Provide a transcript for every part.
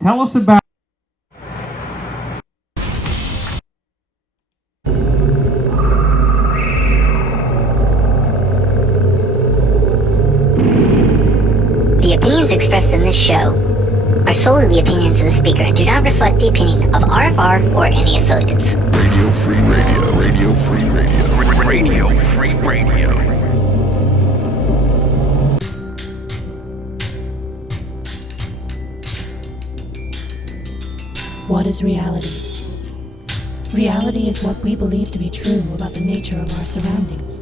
Tell us about. The opinions expressed in this show are solely the opinions of the speaker and do not reflect the opinion of RFR or any affiliates. Radio Free Radio. Radio Free Radio. Radio Free Radio. What is reality? Reality is what we believe to be true about the nature of our surroundings.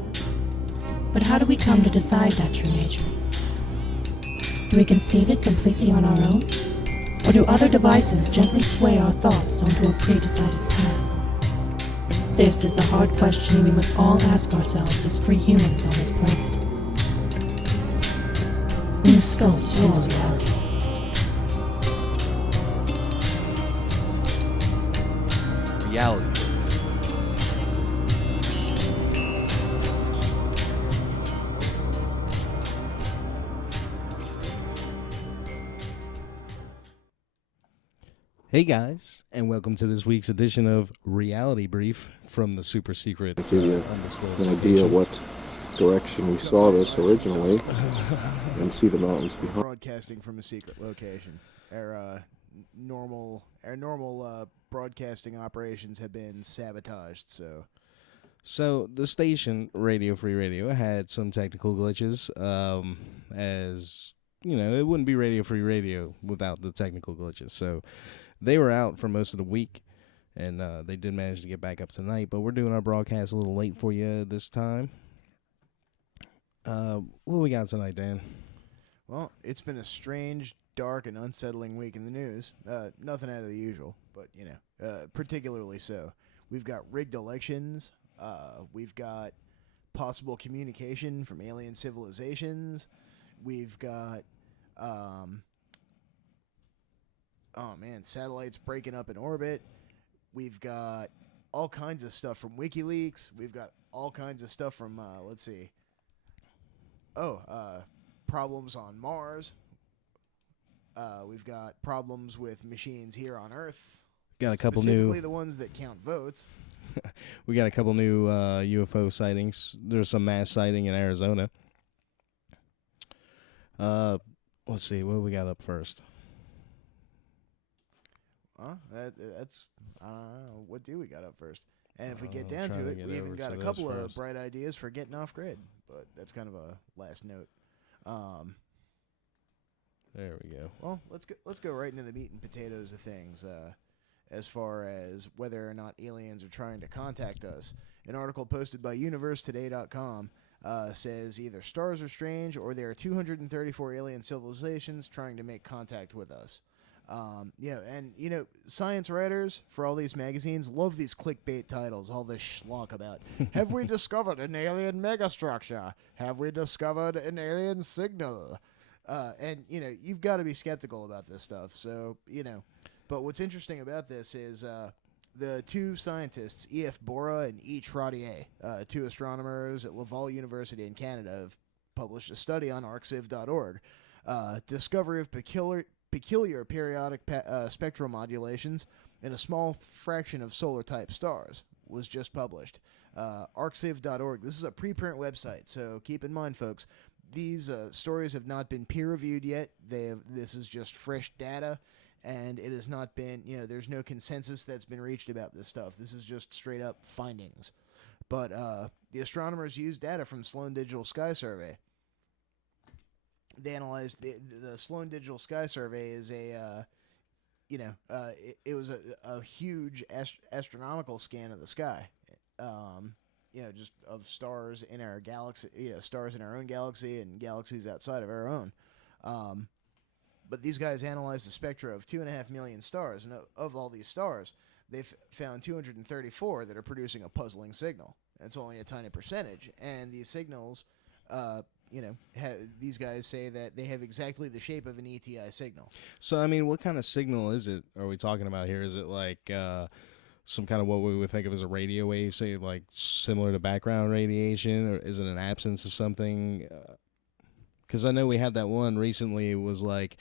But how do we come to decide that true nature? Do we conceive it completely on our own? Or do other devices gently sway our thoughts onto a pre-decided path? This is the hard question we must all ask ourselves as free humans on this planet. Who sculpts your reality? Reality. Hey guys, and welcome to this week's edition of Reality Brief from the super secret to give you undisclosed an idea location. what direction we saw this originally and see the mountains behind. Broadcasting from a secret location. Our normal broadcasting operations have been sabotaged. So the station, Radio Free Radio, had some technical glitches. As you know, it wouldn't be Radio Free Radio without the technical glitches. So they were out for most of the week, and they did manage to get back up tonight. But we're doing our broadcast a little late for you this time. What we got tonight, Dan? Well, it's been a strange, dark, and unsettling week in the news. Nothing out of the usual, but, particularly so. We've got rigged elections. We've got possible communication from alien civilizations. We've got, satellites breaking up in orbit. We've got all kinds of stuff from WikiLeaks. We've got all kinds of stuff from, problems on Mars. We've got problems with machines here on Earth. Got a couple specifically new. the ones that count votes. We got a couple new UFO sightings. There's some mass sighting in Arizona. Let's see, what we got up first? That's what do we got up first? And if we get down trying to to it, get we even over got to a those couple of first. bright ideas for getting off grid, but that's kind of a last note. There we go. Well, let's go right into the meat and potatoes of things. As far as whether or not aliens are trying to contact us, an article posted by UniverseToday.com says either stars are strange or there are 234 alien civilizations trying to make contact with us. Science writers for all these magazines love these clickbait titles, all this schlock about, have we discovered an alien megastructure? Have we discovered an alien signal? You've got to be skeptical about this stuff. So, but what's interesting about this is the two scientists, E.F. Bora and E. Trottier, two astronomers at Laval University in Canada, have published a study on arxiv.org. Discovery of peculiar periodic spectral modulations in a small fraction of solar-type stars was just published. Arxiv.org, this is a preprint website, so keep in mind, folks, these stories have not been peer-reviewed yet. This is just fresh data, and it has not been, there's no consensus that's been reached about this stuff. This is just straight-up findings. But the astronomers used data from Sloan Digital Sky Survey. They analyzed the Sloan Digital Sky Survey is it was a huge astronomical scan of the sky, just of stars in our galaxy, stars in our own galaxy and galaxies outside of our own. But these guys analyzed the spectra of 2.5 million stars, and of all these stars, they've found 234 that are producing a puzzling signal. It's only a tiny percentage, and these signals, these guys say that they have exactly the shape of an ETI signal. So, I mean, what kind of signal is it? Are we talking about here? Is it like some kind of what we would think of as a radio wave, say like similar to background radiation, or is it an absence of something? Because I know we had that one recently. It was like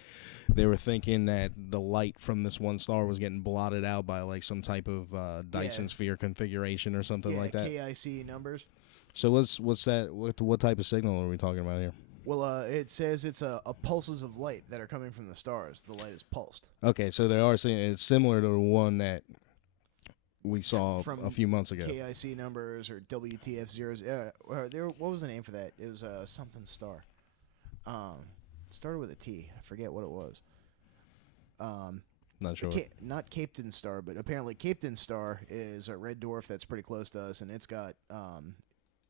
they were thinking that the light from this one star was getting blotted out by like some type of Dyson sphere configuration or something like that. KIC numbers. So what's that? What type of signal are we talking about here? Well, it says it's a pulses of light that are coming from the stars. The light is pulsed. Okay, so they are saying it's similar to the one that we saw From a few months ago. KIC numbers or WTF zeros. What was the name for that? It was something star. Started with a T. I forget what it was. Not sure. Not Captain Star, but apparently Captain Star is a red dwarf that's pretty close to us, and it's got,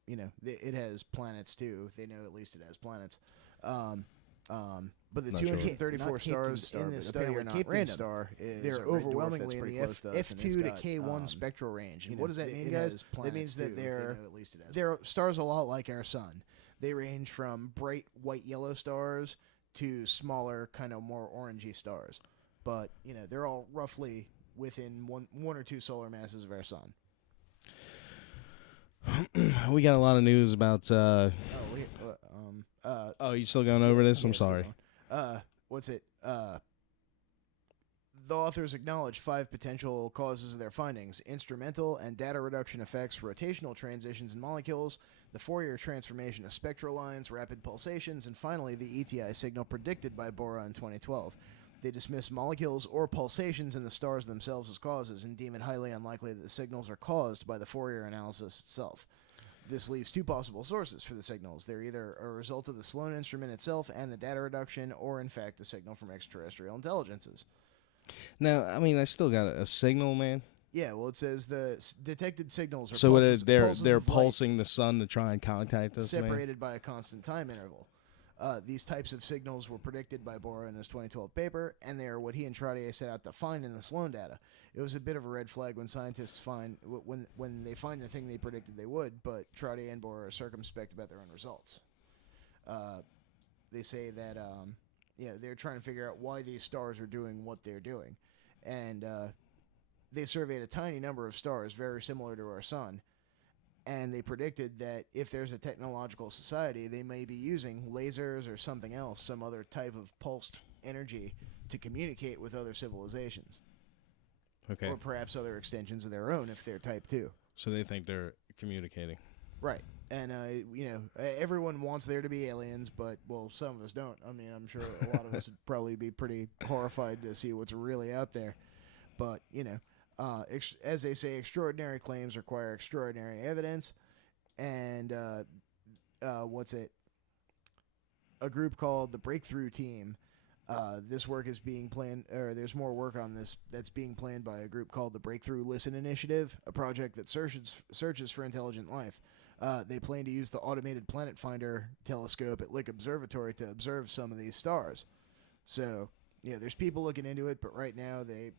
it has planets too. They know at least it has planets. But the Not 234 stars in this study are not random. Star they're overwhelmingly in the F2 to K1 spectral range. And what does that mean, guys? That means that they're stars a lot like our sun. They range from bright white yellow stars to smaller, kind of more orangey stars. But, they're all roughly within one or two solar masses of our sun. We got a lot of news about. You still going over this? I'm sorry. What's it? The authors acknowledge 5 potential causes of their findings: instrumental and data reduction effects, rotational transitions in molecules, the Fourier transformation of spectral lines, rapid pulsations, and finally the ETI signal predicted by Bora in 2012. They dismiss molecules or pulsations in the stars themselves as causes and deem it highly unlikely that the signals are caused by the Fourier analysis itself. This leaves 2 possible sources for the signals. They're either a result of the Sloan instrument itself and the data reduction, or in fact a signal from extraterrestrial intelligences. Now, I mean, I still got a signal, man. Yeah, well, it says the detected signals are so pulses, they're pulsing the sun to try and contact us, separated by a constant time interval. These types of signals were predicted by Bora in his 2012 paper, and they are what he and Trottier set out to find in the Sloan data. It was a bit of a red flag when scientists find when they find the thing they predicted they would, but Trottier and Bora are circumspect about their own results. They say that they're trying to figure out why these stars are doing what they're doing, and they surveyed a tiny number of stars very similar to our sun. And they predicted that if there's a technological society, they may be using lasers or something else, some other type of pulsed energy to communicate with other civilizations. Okay. Or perhaps other extensions of their own if they're type 2. So they think they're communicating. Right. And, everyone wants there to be aliens, but, well, some of us don't. I mean, I'm sure a lot of us would probably be pretty horrified to see what's really out there. But, as they say, extraordinary claims require extraordinary evidence, and a group called the Breakthrough Team. This work is being planned, or there's more work on this that's being planned by a group called the Breakthrough Listen Initiative, a project that searches for intelligent life. They plan to use the automated Planet Finder telescope at Lick Observatory to observe some of these stars. So, there's people looking into it, but right now they,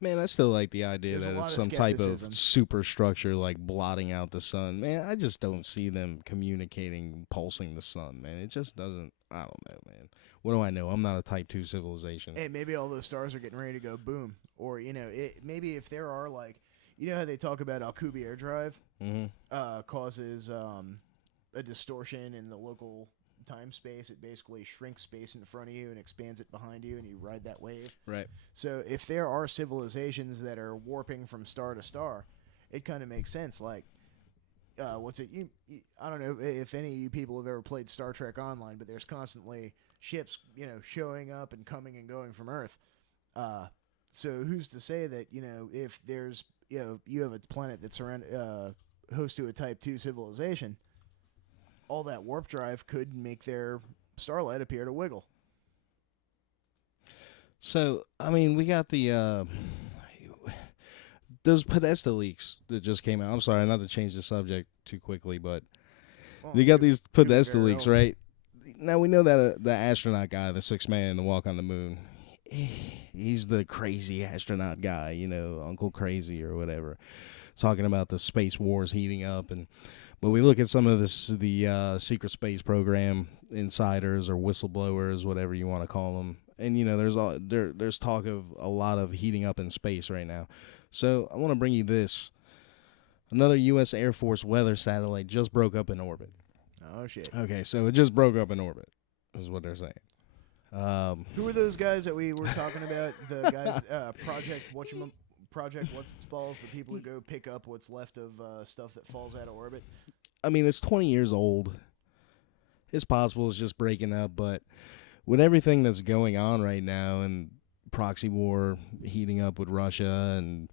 man, I still like the idea that it's some type of superstructure like blotting out the sun. Man, I just don't see them communicating, pulsing the sun, man. It just doesn't. I don't know, man. What do I know? I'm not a type 2 civilization. Hey, maybe all those stars are getting ready to go boom. Or, maybe if there are, like, how they talk about Alcubierre Drive causes a distortion in the local time space. It basically shrinks space in front of you and expands it behind you, and you ride that wave. Right. So if there are civilizations that are warping from star to star, it kind of makes sense. Like, I don't know if any of you people have ever played Star Trek Online, but there's constantly ships, showing up and coming and going from Earth. So who's to say that, if there's, you have a planet that's host to a Type 2 civilization, all that warp drive could make their starlight appear to wiggle. So, I mean, we got the those Podesta leaks that just came out. I'm sorry, not to change the subject too quickly, but you got these Podesta leaks, right? Now, we know that the astronaut guy, the 6th man, the walk on the moon, he's the crazy astronaut guy, Uncle Crazy or whatever, talking about the space wars heating up. But we look at some of the secret space program insiders or whistleblowers, whatever you want to call them, and there's talk of a lot of heating up in space right now. So I want to bring you this: another U.S. Air Force weather satellite just broke up in orbit. Oh shit. Okay, so it just broke up in orbit, is what they're saying. Who are those guys that we were talking about? The guys, Project What's Its Balls, the people who go pick up what's left of stuff that falls out of orbit. I mean, it's 20 years old. It's possible it's just breaking up, but with everything that's going on right now and proxy war heating up with Russia, and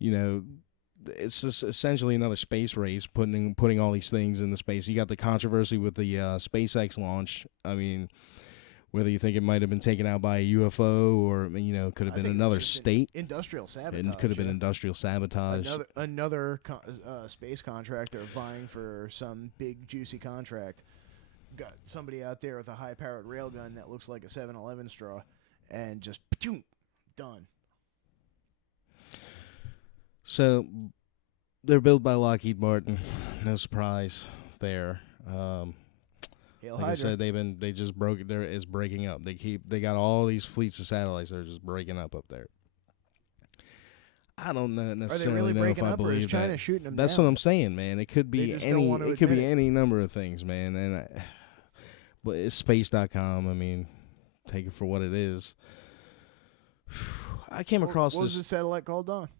it's just essentially another space race, putting all these things into space. You got the controversy with the SpaceX launch. I mean, whether you think it might have been taken out by a UFO or could have been another state. Industrial sabotage. It could have been industrial sabotage. Another space contractor vying for some big juicy contract. Got somebody out there with a high-powered railgun that looks like a 7-Eleven straw, and just done. So they're built by Lockheed Martin. No surprise there. Like I said, they just broke. It's breaking up. They got all these fleets of satellites that are just breaking up there. I don't know necessarily know if I believe that. Are they really breaking up, or is China shooting them That's down? what I'm saying, man. It could be any. It could be any number of things, man. But it's space.com. I mean, take it for what it is. I came across what was the satellite called, Don?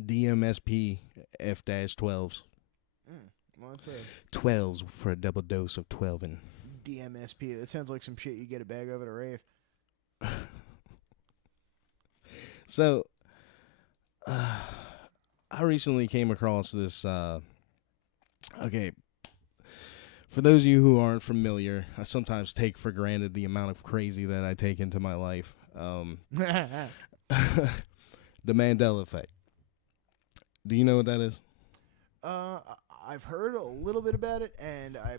DMSP F-12s. Well, that's 12s for a double dose of 12-in. DMSP. That sounds like some shit you get a bag of at a rave. So, I recently came across this. Okay, for those of you who aren't familiar, I sometimes take for granted the amount of crazy that I take into my life. The Mandela effect. Do you know what that is? I've heard a little bit about it, and I,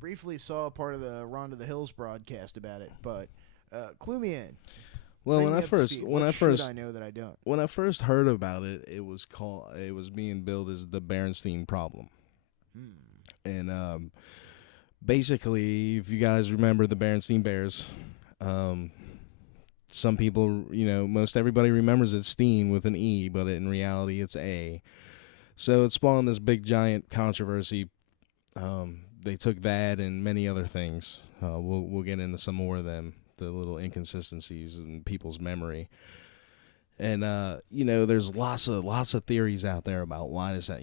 briefly saw part of the Ron to the Hills broadcast about it. But clue me in. Well, when I first heard about it, it was being billed as the Berenstain problem. And basically, if you guys remember the Berenstain Bears, some people, most everybody remembers it Steen with an E, but in reality it's A. So it spawned this big giant controversy. They took that and many other things. We'll get into some more of them, the little inconsistencies in people's memory. And there's lots of theories out there about why is that,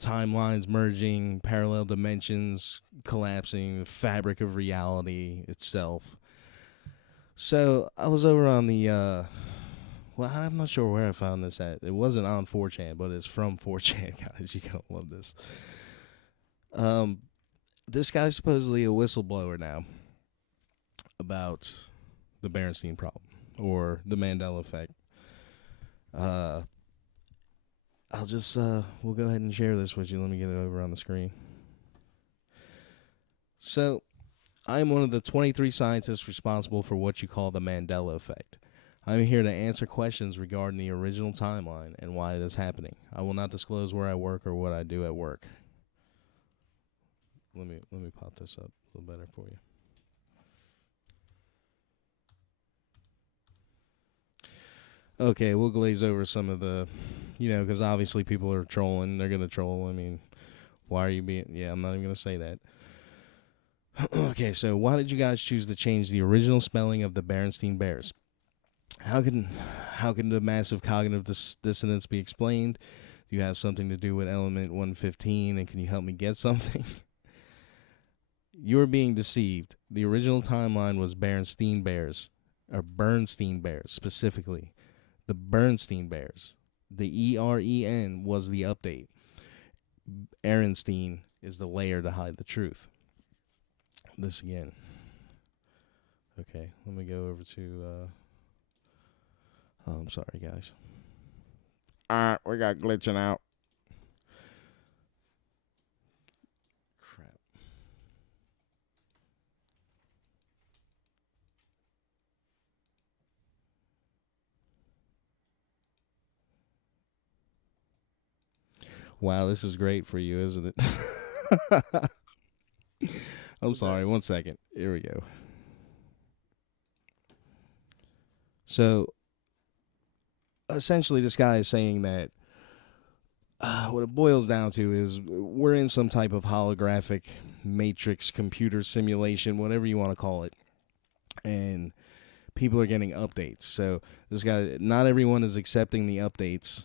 timelines merging, parallel dimensions collapsing, the fabric of reality itself. So I was over on the well, I'm not sure where I found this at. It wasn't on 4chan, but it's from 4chan, guys. You're going to love this. This guy's supposedly a whistleblower now about the Berenstain problem or the Mandela effect. I'll just, we'll go ahead and share this with you. Let me get it over on the screen. So, I am one of the 23 scientists responsible for what you call the Mandela effect. I'm here to answer questions regarding the original timeline and why it is happening. I will not disclose where I work or what I do at work. Let me pop this up a little better for you. Okay, we'll glaze over some of the, because obviously people are trolling. They're going to troll. I mean, why are you being... Yeah, I'm not even going to say that. Okay, so why did you guys choose to change the original spelling of the Berenstain Bears? How can the massive cognitive dissonance be explained? Do you have something to do with element 115, and can you help me get something? You're being deceived. The original timeline was Berenstain Bears, or Bernstein Bears specifically. The Bernstein Bears. The EREN was the update. Ehrenstein is the layer to hide the truth. This again. Okay, let me go over to... Oh, I'm sorry, guys. We got glitching out. Crap. Wow, this is great for you, isn't it? I'm sorry, 1 second. Here we go. So, essentially, this guy is saying that what it boils down to is we're in some type of holographic matrix computer simulation, whatever you want to call it, and people are getting updates. So not everyone is accepting the updates.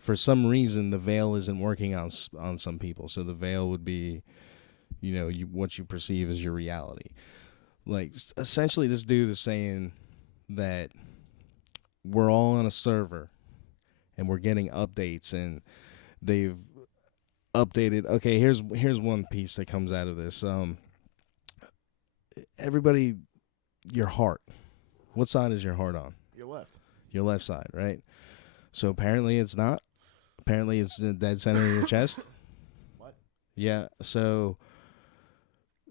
For some reason, the veil isn't working on some people. So the veil would be, what you perceive as your reality. Like, essentially, this dude is saying that we're all on a server and we're getting updates, and they've updated. Okay, here's one piece that comes out of this. Everybody, your heart. What side is your heart on? Your left. Your left side, right? So apparently it's not. Apparently it's the dead center of your chest. What? Yeah, so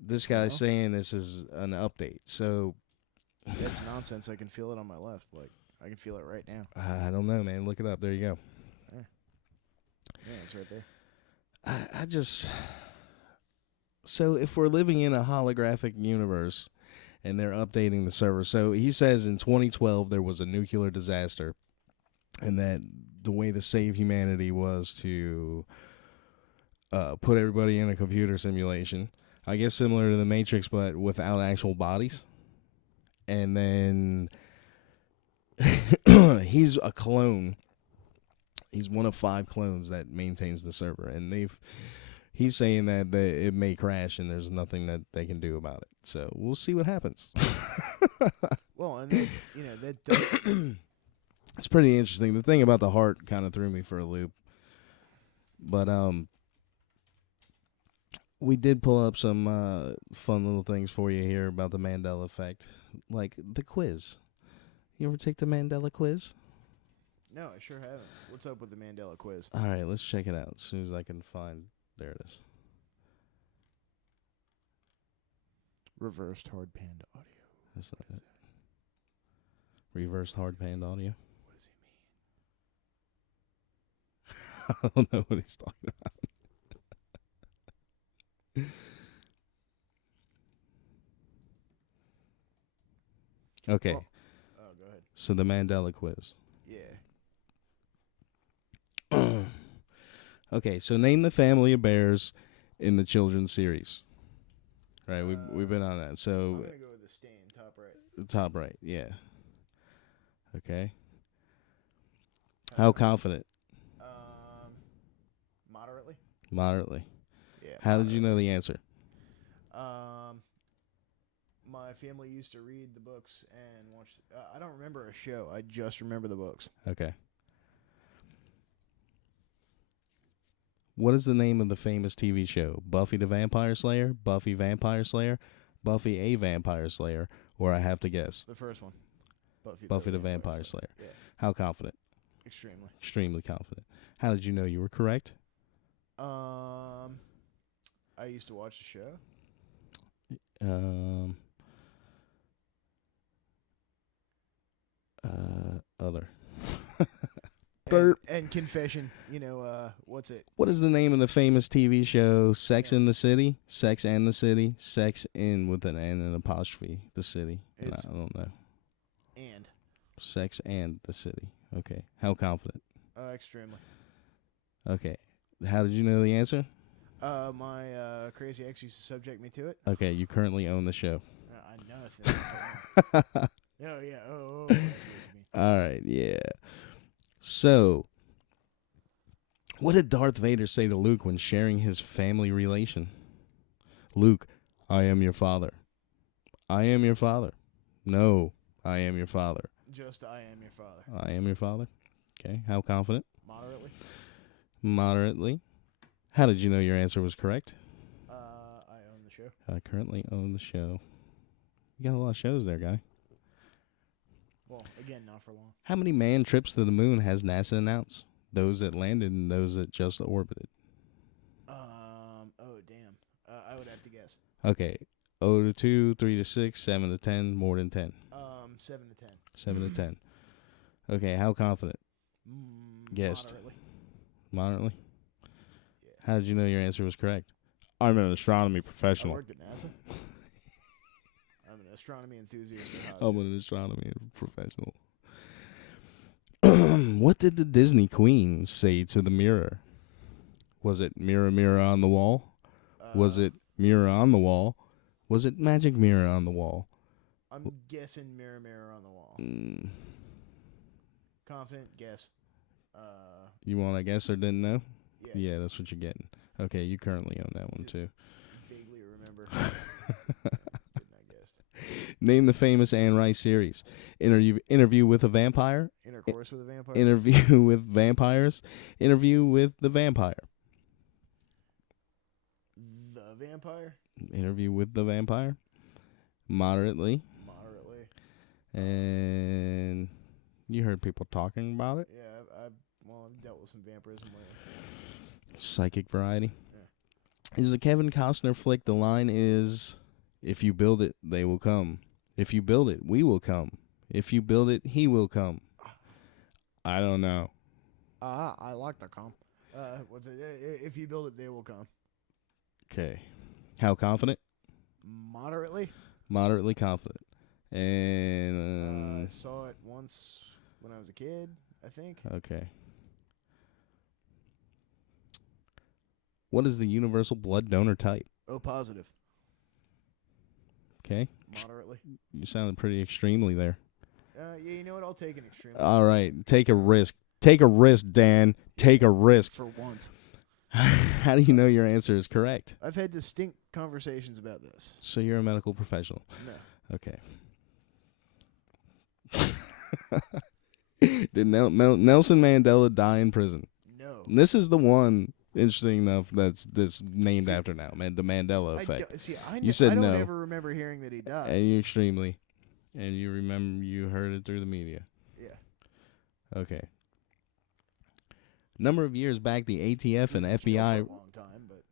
this guy's saying this is an update. So that's nonsense. I can feel it on my left. Like, I can feel it right now. I don't know, man. Look it up. There you go. Yeah, it's right there. I just... So if we're living in a holographic universe and they're updating the server. So he says in 2012 there was a nuclear disaster, and that the way to save humanity was to put everybody in a computer simulation. I guess similar to the Matrix, but without actual bodies. And then he's a clone. He's one of 5 clones that maintains the server, and he's saying that it may crash and there's nothing that they can do about it. So we'll see what happens. Well, and then, that does. It's pretty interesting. The thing about the heart kind of threw me for a loop. But we did pull up some fun little things for you here about the Mandela effect. Like the quiz. You ever take the Mandela quiz? No, I sure haven't. What's up with the Mandela quiz? All right, let's check it out as soon as I can find. There it is. Reversed hard panda audio. That's not it. Reversed hard pan audio. What does he mean? I don't know what he's talking about. Okay. Oh, go ahead. So the Mandela quiz. Yeah. Okay, so name the family of bears in the children's series. Right, we've been on that. I'm So gonna go with the stain, top right. top right, yeah. Okay. How confident? Moderately. Moderately. Yeah. How did you know the answer? My family used to read the books and watch. I don't remember a show. I just remember the books. Okay. What is the name of the famous TV show? Buffy the Vampire Slayer, Buffy Vampire Slayer, Buffy a Vampire Slayer, or I have to guess? The first one. Buffy the Vampire Slayer. Yeah. How confident? Extremely. Extremely confident. How did you know you were correct? I used to watch the show. Other. And confession, what's it? What is the name of the famous TV show Sex in the City? Sex and the City? Sex in with an N and an apostrophe. The City. I don't know. And. Sex and the City. Okay. How confident? Extremely. Okay. How did you know the answer? My crazy ex used to subject me to it. Okay. You currently own the show. I know. Oh, yeah. Oh, I see what you mean. All right. Yeah. So, what did Darth Vader say to Luke when sharing his family relation? Luke, I am your father. I am your father. No, I am your father. Just I am your father. I am your father. Okay, how confident? Moderately. Moderately. How did you know your answer was correct? I own the show. I currently own the show. You got a lot of shows there, guy. Well, again, not for long. How many manned trips to the moon has NASA announced? Those that landed and those that just orbited. Oh, damn. I would have to guess. Okay. 0 to 2, 3 to 6, 7 to 10, more than 10. 7 to 10. 7 to 10. Okay, how confident? Guessed. Moderately. Moderately? Yeah. How did you know your answer was correct? I'm an astronomy I professional. worked at NASA. I'm an astronomy enthusiast. I'm an astronomy professional. What did the Disney Queen say to the mirror? Was it mirror, mirror on the wall? Was it mirror on the wall? Was it magic mirror on the wall? I'm guessing mirror, mirror on the wall. Confident guess. You want to guess or didn't know? Yeah. Yeah, that's what you're getting. Okay, you currently own that one too. Vaguely remember. Didn't I guess? Name the famous Anne Rice series. Interview with a Vampire. Intercourse with a vampire. Interview with Vampires. Interview with the Vampire. The vampire. Interview with the Vampire. Moderately. Moderately. And you heard people talking about it. Yeah, I've dealt with some vampirism later. Psychic variety. Yeah. Is the Kevin Costner flick, the line is, if you build it, they will come. If you build it, we will come. If you build it, he will come. I don't know. I like the come. What's it? If you build it, they will come. Okay. How confident? Moderately. Moderately confident. And I saw it once when I was a kid, I think. okay. What is the universal blood donor type? O positive. Okay. Moderately. You sounded pretty extremely there. Yeah, you know what? I'll take an extreme. All right. Take a risk. Take a risk, Dan. Take a risk. For once. How do you know your answer is correct? I've had distinct conversations about this. So you're a medical professional. No. Okay. Did Nelson Mandela die in prison? No. And this is the one, interesting enough, that's named after now, man. The Mandela effect. You said I don't no. ever remember hearing that he died. And you extremely, and you remember you heard it through the media. Yeah. Okay. Number of years back, the ATF and He was in jail FBI. for a long time, but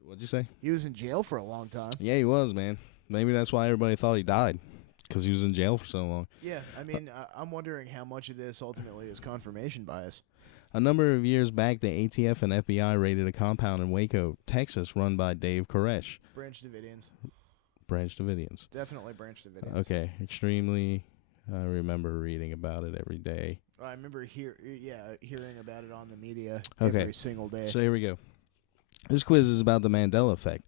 What'd you say? he was in jail for a long time. Yeah, he was, man. Maybe that's why everybody thought he died, because he was in jail for so long. Yeah, I mean, I'm wondering how much of this ultimately is confirmation bias. A number of years back, the ATF and FBI raided a compound in Waco, Texas, run by Dave Koresh. Branch Davidians. Branch Davidians. Definitely Branch Davidians. Okay, extremely. I remember reading about it every day. I remember hearing about it on the media Okay. every single day. So here we go. This quiz is about the Mandela effect.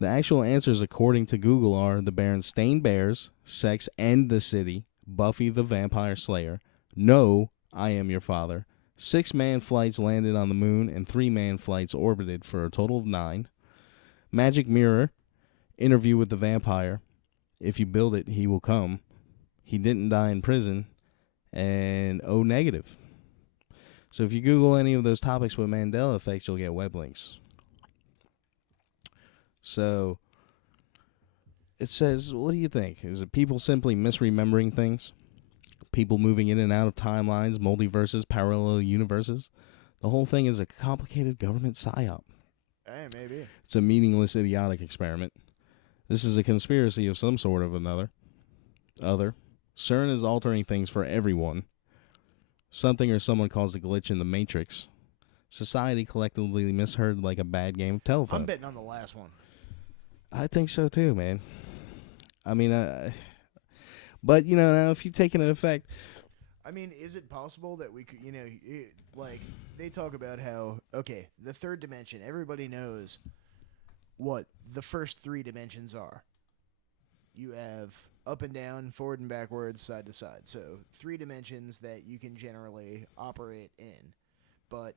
The actual answers, according to Google, are the Berenstain Bears, Sex and the City, Buffy the Vampire Slayer, No, I Am Your Father, 6 manned flights landed on the moon, and 3 manned flights orbited for a total of 9, Magic Mirror, Interview with the Vampire, If You Build It, He Will Come, He Didn't Die in Prison, and O negative. So if you Google any of those topics with Mandela effects, you'll get web links. So it says, what do you think? Is it people simply misremembering things? People moving in and out of timelines, multiverses, parallel universes? The whole thing is a complicated government psyop. Hey, maybe. It's a meaningless, idiotic experiment. This is a conspiracy of some sort of another. CERN is altering things for everyone. Something or someone caused a glitch in the Matrix. Society collectively misheard like a bad game of telephone. I'm betting on the last one. I think so too, man. I mean, but you know, now if you take an effect, I mean, is it possible that we could, like they talk about how, okay, the third dimension, everybody knows what the first 3 dimensions are. You have up and down, forward and backwards, side to side. So 3 dimensions that you can generally operate in. But,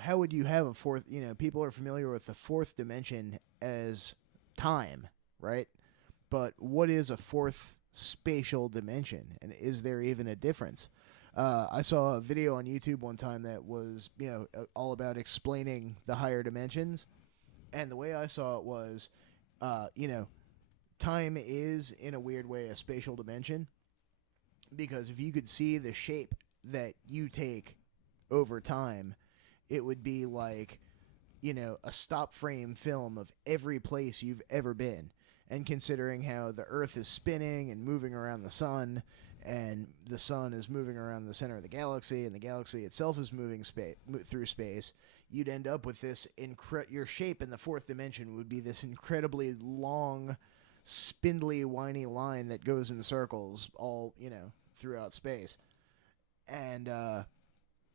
how would you have a fourth? People are familiar with the 4th dimension as time, right? But what is a 4th spatial dimension? And is there even a difference? I saw a video on YouTube one time that was, all about explaining the higher dimensions. And the way I saw it was, time is, in a weird way, a spatial dimension. Because if you could see the shape that you take over time, it would be like, a stop frame film of every place you've ever been. And considering how the Earth is spinning and moving around the sun, and the sun is moving around the center of the galaxy, and the galaxy itself is moving through space, you'd end up with this your shape in the 4th dimension would be this incredibly long, spindly, whiny line that goes in circles all, throughout space. And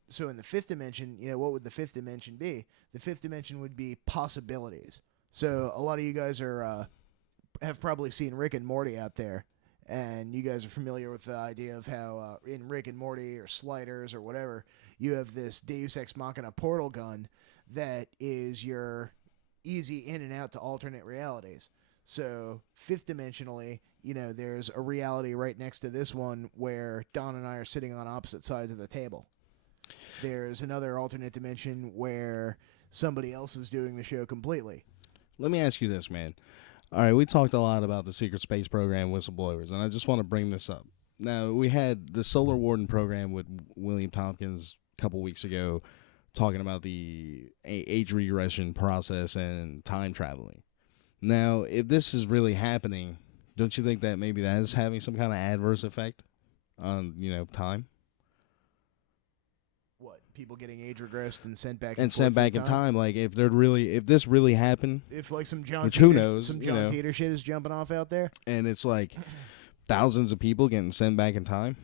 so in the fifth dimension, what would the fifth dimension be? The fifth dimension would be possibilities. So a lot of you guys have probably seen Rick and Morty out there, and you guys are familiar with the idea of how in Rick and Morty or Sliders or whatever, you have this Deus Ex Machina portal gun that is your easy in and out to alternate realities. So fifth dimensionally, there's a reality right next to this one where Don and I are sitting on opposite sides of the table. There's another alternate dimension where somebody else is doing the show completely. Let me ask you this, man. All right, we talked a lot about the secret space program whistleblowers, and I just want to bring this up. Now, we had the Solar Warden program with William Tompkins a couple weeks ago talking about the age regression process and time traveling. Now, if this is really happening, don't you think that maybe that is having some kind of adverse effect on, time? What, people getting age regressed and sent back and sent back in time? Like, if this really happened, if like some John, which who knows, some John Teeter shit is jumping off out there, and it's like thousands of people getting sent back in time.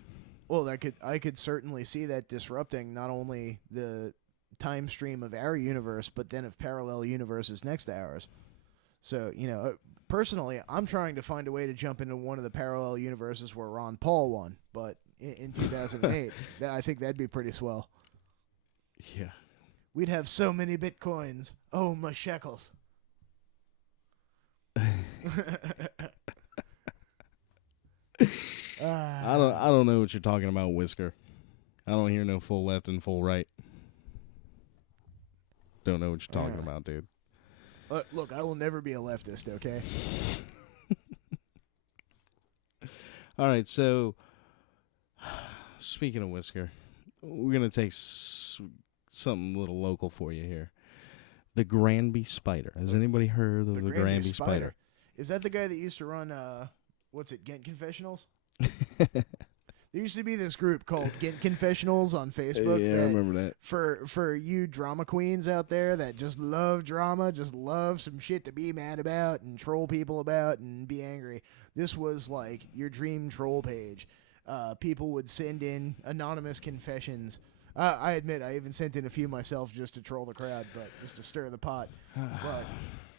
Well, I could certainly see that disrupting not only the time stream of our universe, but then of parallel universes next to ours. So, personally, I'm trying to find a way to jump into one of the parallel universes where Ron Paul won, but in 2008, I think that'd be pretty swell. Yeah. We'd have so many bitcoins. Oh, my shekels. I don't know what you're talking about, Whisker. I don't hear no full left and full right. Don't know what you're talking about, dude. Look, I will never be a leftist, okay? All right, so speaking of Whisker, we're going to take something a little local for you here. The Granby Spider. Has anybody heard of the Granby Spider? Is that the guy that used to run, Ghent Confessionals? There used to be this group called Ghent Confessionals on Facebook. Yeah, I remember that. For you drama queens out there that just love drama, just love some shit to be mad about and troll people about and be angry. This was like your dream troll page. People would send in anonymous confessions. I admit I even sent in a few myself just to troll the crowd, but just to stir the pot. But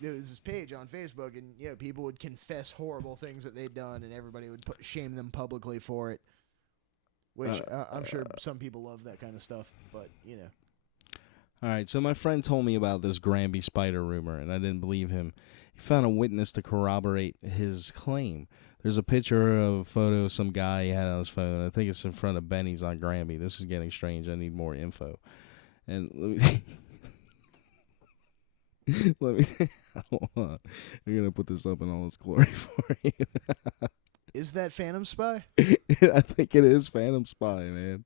there was this page on Facebook, and people would confess horrible things that they'd done, and everybody would shame them publicly for it. Which I'm sure some people love that kind of stuff, but All right, so my friend told me about this Granby Spider rumor, and I didn't believe him. He found a witness to corroborate his claim. There's a picture of a photo of some guy he had on his phone. I think it's in front of Benny's on Granby. This is getting strange. I need more info. And let me hold on. I'm going to put this up in all its glory for you. Is that Phantom Spy? I think it is Phantom Spy, man.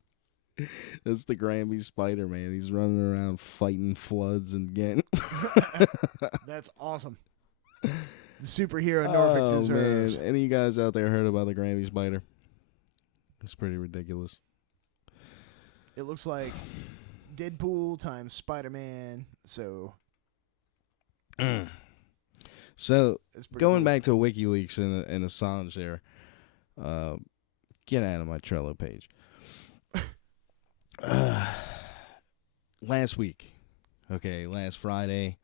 That's the Granby Spider, man. He's running around fighting floods and getting... That's awesome. The superhero Norfolk deserves. Man. Any of you guys out there heard about the Granby Spider? It's pretty ridiculous. It looks like Deadpool times Spider-Man, so... So, going cool. back to WikiLeaks and Assange there, get out of my Trello page. Last week, last Friday,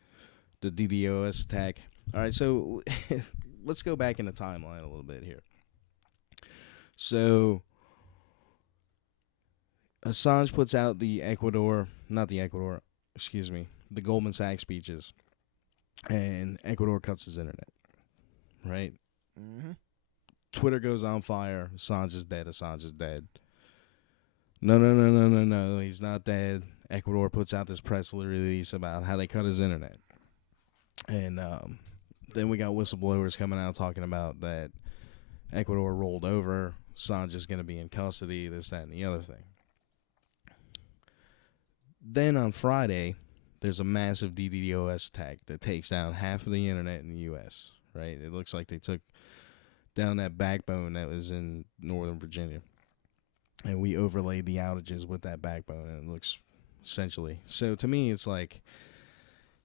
the DDoS attack. All right, so let's go back in the timeline a little bit here. So, Assange puts out the Goldman Sachs speeches. And Ecuador cuts his internet, right? Mm-hmm. Twitter goes on fire. Assange is dead. No, he's not dead. Ecuador puts out this press release about how they cut his internet. And then we got whistleblowers coming out talking about that Ecuador rolled over. Assange is going to be in custody, this, that, and the other thing. Then on Friday... there's a massive DDoS attack that takes down half of the internet in the U.S., right? It looks like they took down that backbone that was in Northern Virginia. And we overlaid the outages with that backbone, and it looks essentially. So to me, it's like,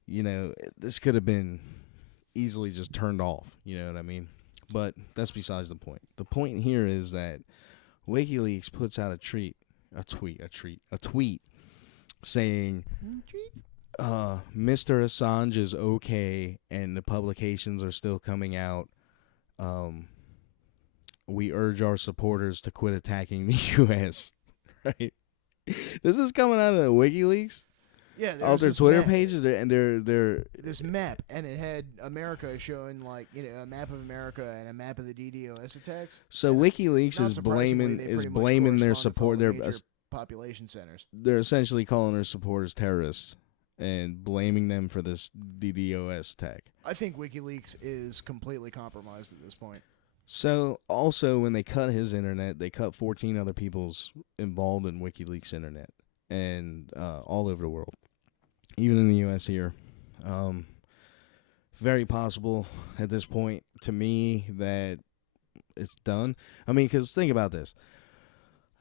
this could have been easily just turned off, you know what I mean? But that's besides the point. The point here is that WikiLeaks puts out a tweet saying Mr. Assange is okay and the publications are still coming out. We urge our supporters to quit attacking the U.S. Right? This is coming out of the WikiLeaks. Yeah, All their Twitter pages, and they're this map, and it had America showing a map of America and a map of the DDoS attacks. So and WikiLeaks not is surprisingly, blaming their correspond to support. all the Their major population centers. they're essentially calling their supporters terrorists and blaming them for this DDoS attack. I think WikiLeaks is completely compromised at this point. So also when they cut his internet, they cut 14 other people's involved in WikiLeaks internet, and all over the world, even in the U.S. here. Very possible at this point to me that it's done. I mean, because think about this.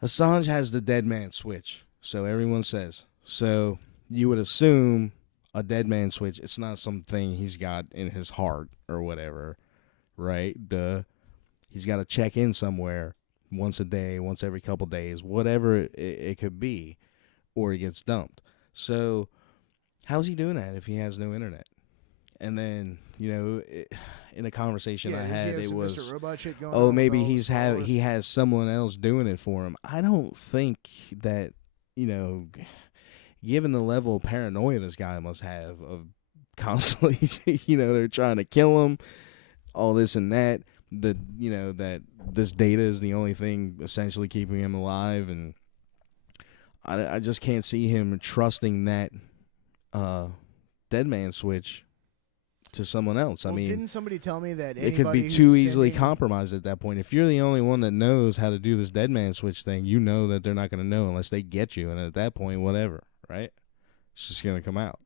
Assange has the dead man switch, so everyone says. So you would assume a dead man switch, it's not something he's got in his heart or whatever, right? He's got to check in somewhere once a day, once every couple days, whatever it could be, or he gets dumped. So how's he doing that if he has no internet? And then, in a conversation I had, it was, Mr. Robot shit going oh, on maybe with all the he has someone else doing it for him. I don't think that, given the level of paranoia this guy must have of constantly, they're trying to kill him, all this and that, that this data is the only thing essentially keeping him alive, and I just can't see him trusting that dead man switch to someone else. Well, I mean, didn't somebody tell me that it could be too easily compromised at that point. If you're the only one that knows how to do this dead man switch thing, you know that they're not going to know unless they get you, and at that point, whatever, right? It's just going to come out.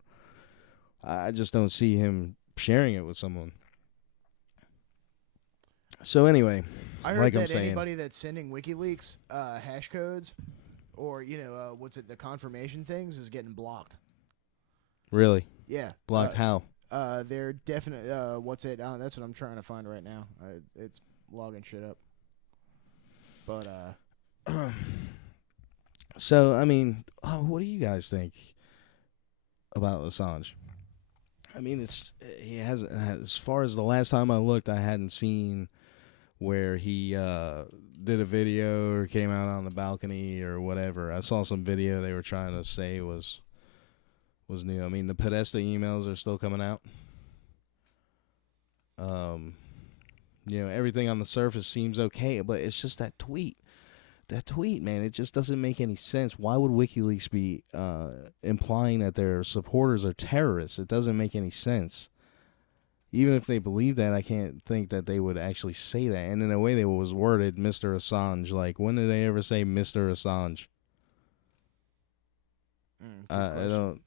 I just don't see him sharing it with someone. So anyway, I heard like that I'm saying, anybody that's sending WikiLeaks hash codes or the confirmation things is getting blocked. really Yeah, blocked how? they're definitely that's what I'm trying to find right now. It's logging shit up. But So I mean, what do you guys think about Assange? I mean, he hasn't. As far as the last time I looked, I hadn't seen where he did a video or came out on the balcony or whatever. I saw some video they were trying to say was new. I mean, the Podesta emails are still coming out. Everything on the surface seems okay, but it's just that tweet. That tweet, man, it just doesn't make any sense. Why would WikiLeaks be implying that their supporters are terrorists? It doesn't make any sense. Even if they believe that, I can't think that they would actually say that. And in the way they was worded, Mr. Assange, like, when did they ever say Mr. Assange? I don't...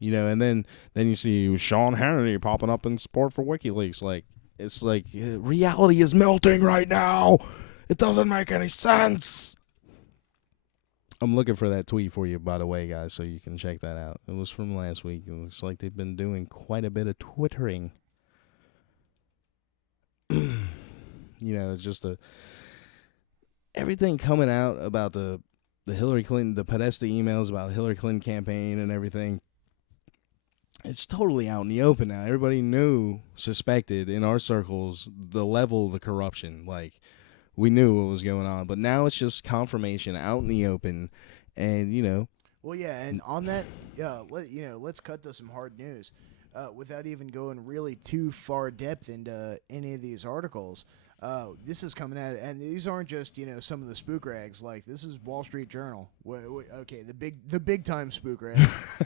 and then you see Sean Hannity popping up in support for WikiLeaks. Like, it's like, reality is melting right now! It doesn't make any sense! I'm looking for that tweet for you, by the way, guys, so you can check that out. It was from last week. It looks like they've been doing quite a bit of twittering. It's just everything coming out about the Hillary Clinton, the Podesta emails about the Hillary Clinton campaign and everything. It's totally out in the open now. Everybody suspected in our circles the level of the corruption. Like, we knew what was going on, but now it's just confirmation out in the open, and Well, yeah, and on that, let's cut to some hard news, without even going really too far depth into any of these articles. This is coming out, and these aren't just some of the spook rags. Like, this is Wall Street Journal. Okay, the big time spook rags.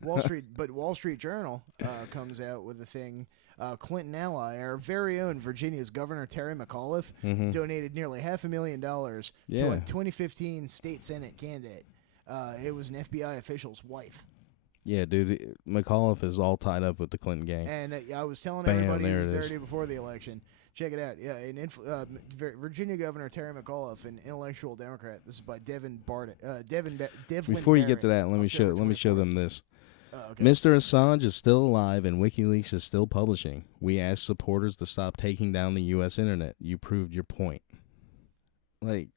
Wall Street Journal comes out with a thing. Clinton ally, our very own Virginia's Governor Terry McAuliffe, donated nearly $500,000 to a 2015 state Senate candidate. It was an FBI official's wife. Yeah, dude, McAuliffe is all tied up with the Clinton gang. And I was telling Bam, everybody he there was it is. dirty before the election. Check it out. Yeah, Virginia Governor Terry McAuliffe, an intellectual Democrat. This is by Devin Barrett. Devlin Before you get to Barrett. that, let me show them this. Okay. Mr. Assange is still alive and WikiLeaks is still publishing. We ask supporters to stop taking down the U.S. internet. You proved your point. Like,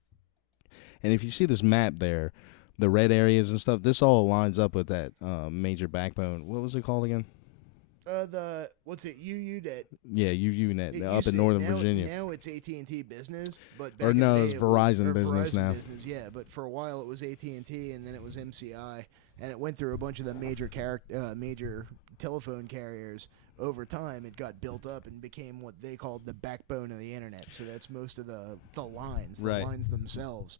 and if you see this map there, the red areas and stuff. This all lines up with that major backbone. What was it called again? What's it? UUNet. Yeah, UUNet It up used in to- Northern now, Virginia. Now it's AT&T Business, but back Or in no, the day it's it Verizon or Business Verizon now. Business, yeah, but for a while it was AT&T, and then it was MCI, and it went through a bunch of the major telephone carriers. Over time, it got built up and became what they called the backbone of the internet. So that's most of the lines, Right. lines themselves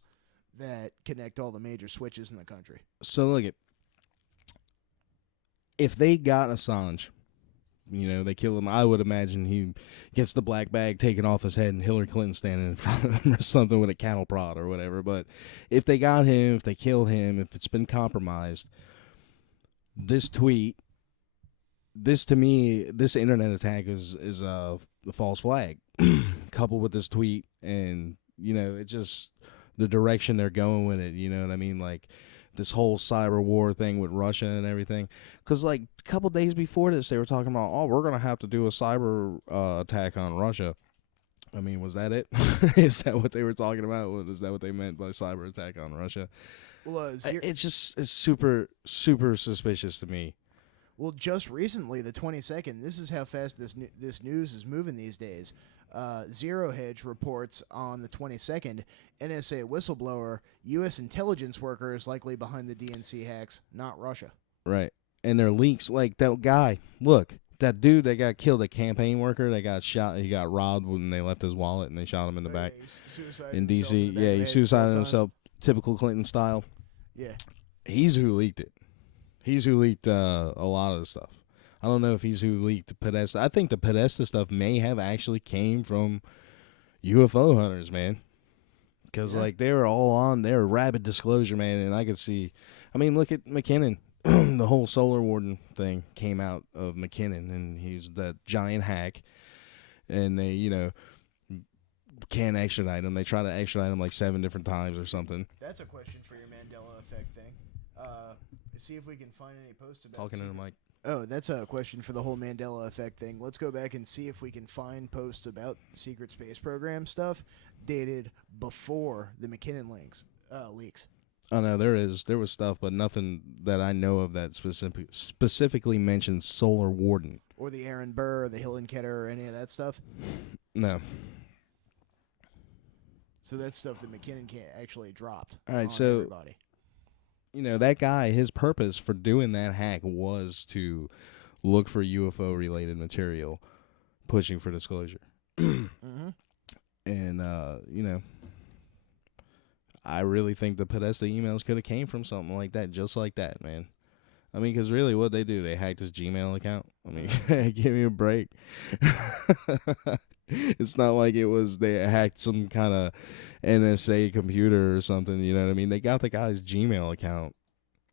that connect all the major switches in the country. So look at, if they got Assange, they kill him. I would imagine he gets the black bag taken off his head and Hillary Clinton standing in front of him or something with a cattle prod or whatever. But if they got him, if they kill him, if it's been compromised, this tweet, to me, this internet attack is a false flag, coupled with this tweet, and it just the direction they're going with it. You know what I mean? Like this whole cyber war thing with Russia and everything. Because like a couple days before this, they were talking about, oh, we're gonna have to do a cyber attack on Russia. I mean, was that it? Is that what they were talking about? Is that what they meant by cyber attack on Russia? Well, It's super, super suspicious to me. Well, just recently, the 22nd, this is how fast this news is moving these days. Zero Hedge reports on the 22nd, NSA whistleblower, U.S. intelligence worker is likely behind the DNC hacks, not Russia. Right. And their leaks, like that guy, look, that dude that got killed, a campaign worker that got shot, he got robbed when they left his wallet and they shot him in the back. In D.C. Yeah, he suicided himself, typical Clinton style. Yeah. He's who leaked it. He's who leaked a lot of the stuff. I don't know if he's who leaked Podesta. I think the Podesta stuff may have actually came from UFO hunters, man. Because, like, they were all on, they were rabid disclosure, man, and I could see. I mean, look at McKinnon. The whole Solar Warden thing came out of McKinnon, and he's that giant hack. And they, can't extradite him. They try to extradite him like 7 different times or something. That's a question for your Mandela effect thing. See if we can find any posts about Talking to the mic. Oh, that's a question for the whole Mandela effect thing. Let's go back and see if we can find posts about secret space program stuff dated before the McKinnon leaks. Oh no, there was stuff, but nothing that I know of that specifically mentions Solar Warden or the Aaron Burr, or the Hillenketter, or any of that stuff. No. So that's stuff that McKinnon can't actually dropped. All right, on so everybody. That guy, his purpose for doing that hack was to look for UFO-related material, pushing for disclosure. Mm-hmm. And, I really think the Podesta emails could have came from something like that, just like that, man. I mean, because really what they do, they hacked his Gmail account. I mean, give me a break. It's not like it was they hacked some kind of NSA computer or something, you know what I mean? They got the guy's Gmail account.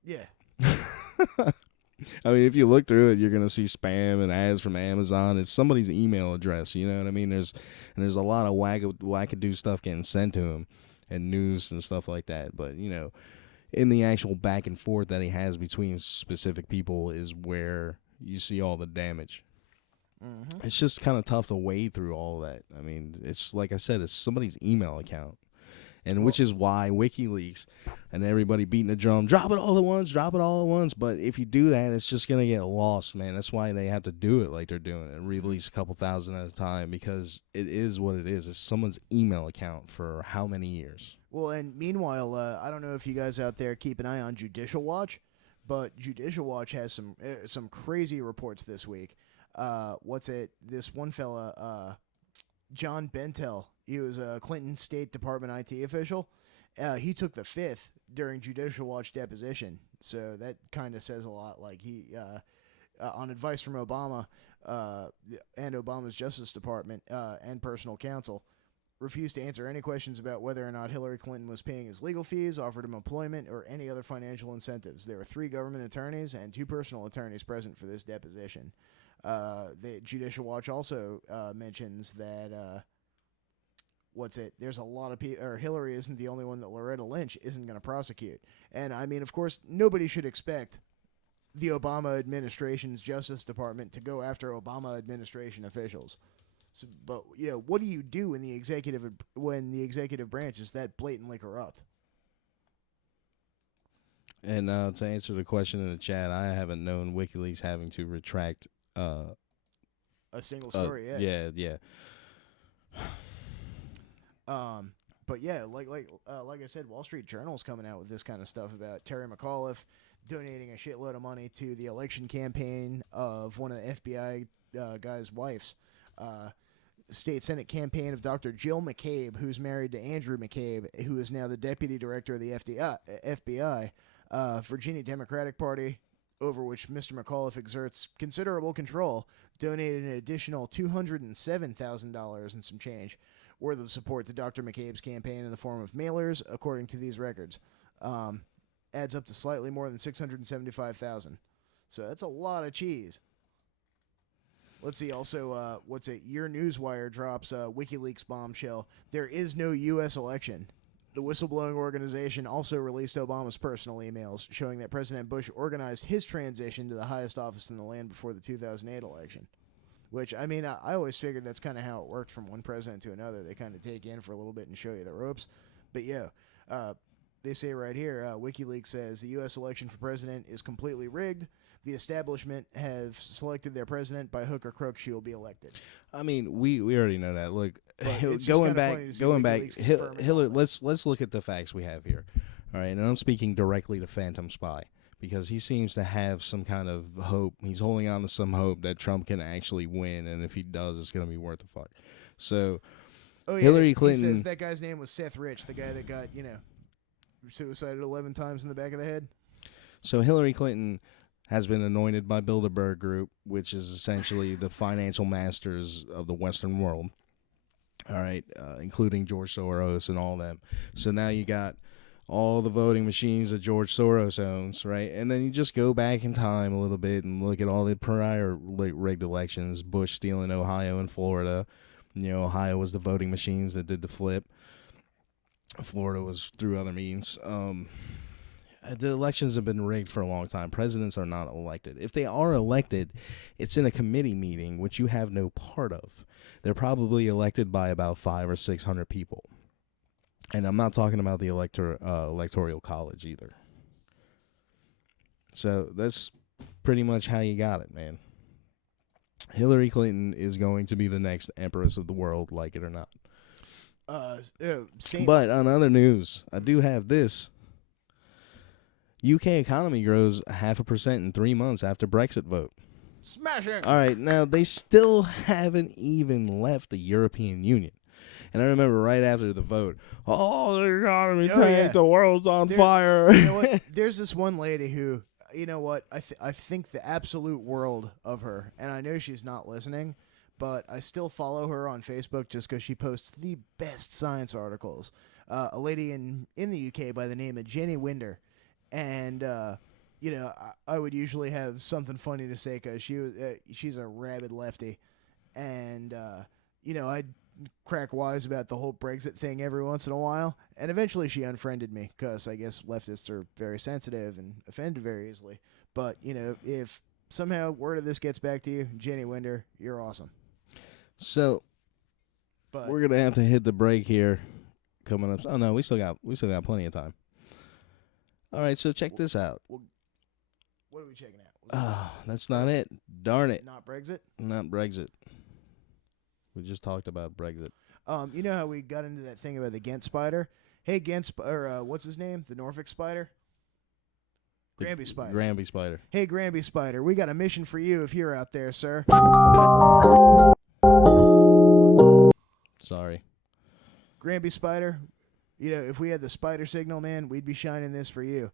Yeah. I mean, if you look through it, you're going to see spam and ads from Amazon. It's somebody's email address, you know what I mean? There's a lot of wackadoo stuff getting sent to him and news and stuff like that. But, in the actual back and forth that he has between specific people is where you see all the damage. Mm-hmm. It's just kind of tough to wade through all that. I mean, it's like I said, it's somebody's email account. And which is why WikiLeaks and everybody beating the drum, drop it all at once. But if you do that, it's just going to get lost, man. That's why they have to do it like they're doing it, release a couple thousand at a time, because it is what it is. It's someone's email account for how many years? Well, and meanwhile, I don't know if you guys out there keep an eye on Judicial Watch, but Judicial Watch has some crazy reports this week. This one fella, John Bentel, he was a Clinton State Department IT official. He took the fifth during Judicial Watch deposition, so that kind of says a lot. Like he, on advice from Obama and Obama's Justice Department and personal counsel, refused to answer any questions about whether or not Hillary Clinton was paying his legal fees, offered him employment, or any other financial incentives. There were 3 government attorneys and 2 personal attorneys present for this deposition. The Judicial Watch also mentions that there's a lot of people, or Hillary isn't the only one that Loretta Lynch isn't going to prosecute. And I mean, of course, nobody should expect the Obama administration's Justice Department to go after Obama administration officials. So, but what do you do when the executive branch is that blatantly corrupt? And to answer the question in the chat, I haven't known WikiLeaks having to retract A single story, yeah. But yeah, like I said, Wall Street Journal's coming out with this kind of stuff about Terry McAuliffe donating a shitload of money to the election campaign of one of the FBI guy's wives. State Senate campaign of Dr. Jill McCabe, who's married to Andrew McCabe, who is now the deputy director of the FBI. Virginia Democratic Party, over which Mr. McAuliffe exerts considerable control, donated an additional $207,000 and some change worth of support to Dr. McCabe's campaign in the form of mailers, according to these records. Adds up to slightly more than $675,000. So that's a lot of cheese. Let's see. Also, Your Newswire drops WikiLeaks bombshell. There is no U.S. election. The whistleblowing organization also released Obama's personal emails showing that President Bush organized his transition to the highest office in the land before the 2008 election. Which, I mean, I always figured that's kind of how it worked from one president to another. They kind of take you in for a little bit and show you the ropes. But yeah, they say right here, WikiLeaks says the U.S. election for president is completely rigged. The establishment have selected their president by hook or crook. She will be elected. I mean, we already know that. Look, it's just going kinda funny to see back, WikiLeaks confirming all Hillary. that. Let's look at the facts we have here. All right, and I'm speaking directly to Phantom Spy because he seems to have some kind of hope. He's holding on to some hope that Trump can actually win, and if he does, it's going to be worth the fuck. So, Hillary Clinton. He says that guy's name was Seth Rich, the guy that got suicided 11 times in the back of the head. So Hillary Clinton has been anointed by Bilderberg Group, which is essentially the financial masters of the Western world. All right, including George Soros and all them. So now you got all the voting machines that George Soros owns, right? And then you just go back in time a little bit and look at all the prior rigged elections, Bush stealing Ohio and Florida. Ohio was the voting machines that did the flip. Florida was through other means. The elections have been rigged for a long time. Presidents are not elected. If they are elected, it's in a committee meeting, which you have no part of. They're probably elected by about 500 or 600 people. And I'm not talking about the electoral college either. So that's pretty much how you got it, man. Hillary Clinton is going to be the next empress of the world, like it or not. But on other news, I do have this. UK economy grows 0.5% in 3 months after Brexit vote. Smashing! All right, now they still haven't even left the European Union. And I remember right after the vote, the economy tanked, the world's on fire. You know what? There's this one lady who, you know what, I think the absolute world of her, and I know she's not listening, but I still follow her on Facebook just because she posts the best science articles. A lady in the UK by the name of Jenny Winder. And, I would usually have something funny to say because she's a rabid lefty. And, I'd crack wise about the whole Brexit thing every once in a while. And eventually she unfriended me because I guess leftists are very sensitive and offended very easily. But, if somehow word of this gets back to you, Jenny Winder, you're awesome. So, we're going to have to hit the break here coming up. Oh, no, we still got plenty of time. All right, so check this out. What are we checking out? That's not it. Darn it. Not Brexit? Not Brexit. We just talked about Brexit. You know how we got into that thing about the Ghent spider? Hey, what's his name? The Norfolk spider? Granby spider. Granby spider. Hey, Granby spider, we got a mission for you if you're out there, sir. Sorry. Granby spider, if we had the spider signal, man, we'd be shining this for you.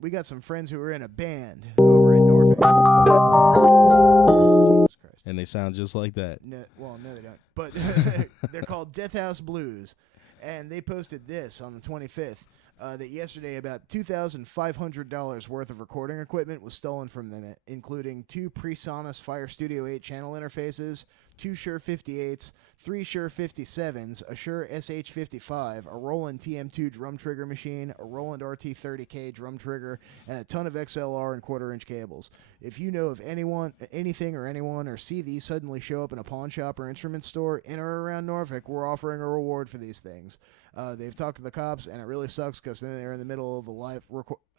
We got some friends who are in a band over in Norfolk. Jesus Christ. And they sound just like that. No, they don't. But they're called Death House Blues. And they posted this on the 25th, that yesterday about $2,500 worth of recording equipment was stolen from them, including 2 PreSonus Fire Studio 8 channel interfaces, 2 Shure 58s, 3 Shure 57s, a Shure SH55, a Roland TM2 drum trigger machine, a Roland RT30K drum trigger, and a ton of XLR and quarter-inch cables. If you know of anything or anyone, or see these suddenly show up in a pawn shop or instrument store in or around Norfolk, we're offering a reward for these things. They've talked to the cops, and it really sucks because then they're in the middle of a live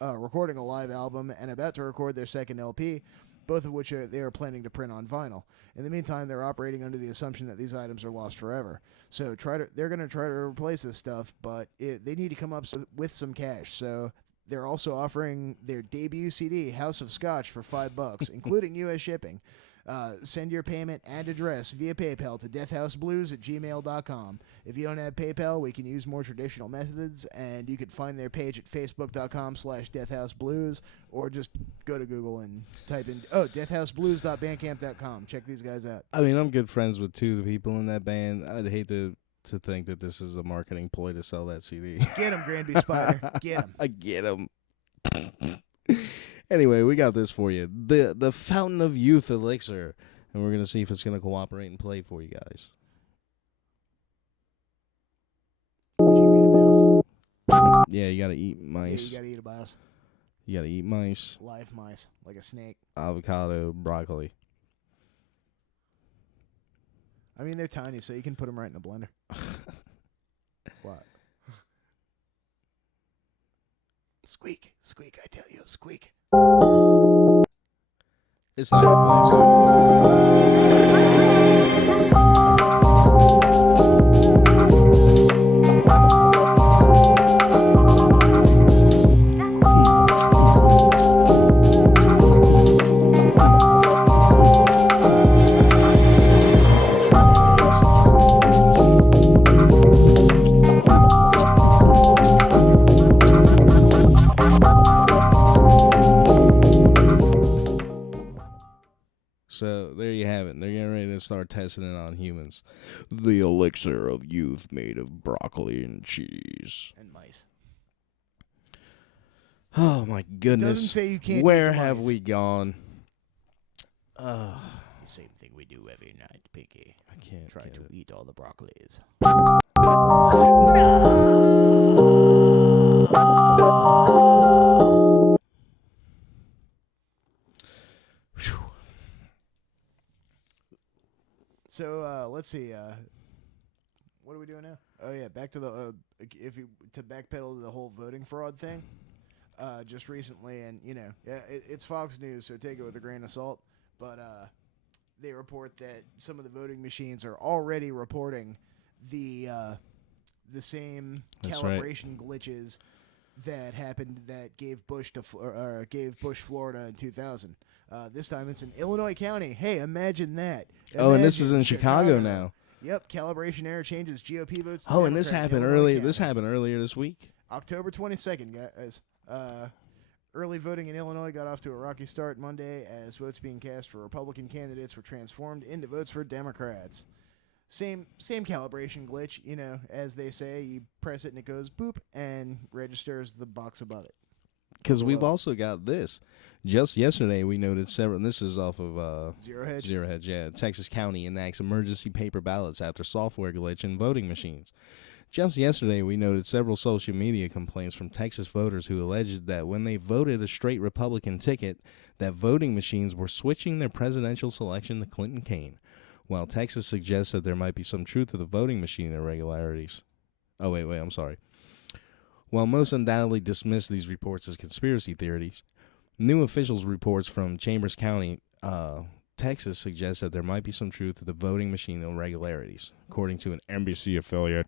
recording a live album and about to record their second LP, both of which they are planning to print on vinyl. In the meantime, they're operating under the assumption that these items are lost forever. So they're going to try to replace this stuff, but they need to come up with some cash. So they're also offering their debut CD, House of Scotch, for $5, including U.S. shipping. Send your payment and address via PayPal to deathhouseblues@gmail.com. If you don't have PayPal, we can use more traditional methods, and you can find their page at facebook.com/deathhouseblues, or just go to Google and type in, deathhouseblues.bandcamp.com. Check these guys out. I mean, I'm good friends with two of the people in that band. I'd hate to think that this is a marketing ploy to sell that CD. Get him, Granby Spider. Get him. I get him. Anyway, we got this for you. The Fountain of Youth Elixir. And we're going to see if it's going to cooperate and play for you guys. Would you eat a mouse? Yeah, you got to eat mice. Yeah, you gotta eat a mouse. You got to eat mice, Live mice, like a snake. avocado, broccoli. I mean, they're tiny, so you can put them right in a blender. What? Squeak, squeak, I tell you, squeak. It's not a So there you have it. They're getting ready to start testing it on humans. The elixir of youth made of broccoli and cheese. And mice. Oh my goodness. Doesn't say you can't Where eat the have mice. we gone? The same thing we do every night, Piggy. I can't. Try get to it. eat all the broccolis. So let's see. What are we doing now? Oh yeah, back to the to backpedal to the whole voting fraud thing. Just recently, and it's Fox News, so take it with a grain of salt. But they report that some of the voting machines are already reporting the same That's right. calibration glitches that happened that gave Bush Florida in 2000. This time it's in Illinois County. Hey, imagine that. Oh, and this is Imagine in Chicago now. Yep, calibration error changes GOP votes. to Oh, and this Democrat in happened Illinois early. County. This happened earlier this week. October 22nd, guys. Early voting in Illinois got off to a rocky start Monday as votes being cast for Republican candidates were transformed into votes for Democrats. Same calibration glitch, as they say, you press it and it goes boop and registers the box above it. Because we've also got this. Just yesterday, we noted several, and this is off of Zero Hedge. Zero Hedge, yeah. Texas County enacts emergency paper ballots after software glitch in voting machines. Just yesterday, we noted several social media complaints from Texas voters who alleged that when they voted a straight Republican ticket, that voting machines were switching their presidential selection to Clinton Kane, while Texas suggests that there might be some truth to the voting machine irregularities. Oh, wait, I'm sorry. While most undoubtedly dismiss these reports as conspiracy theories, new officials' reports from Chambers County, Texas, suggest that there might be some truth to the voting machine irregularities, according to an NBC affiliate.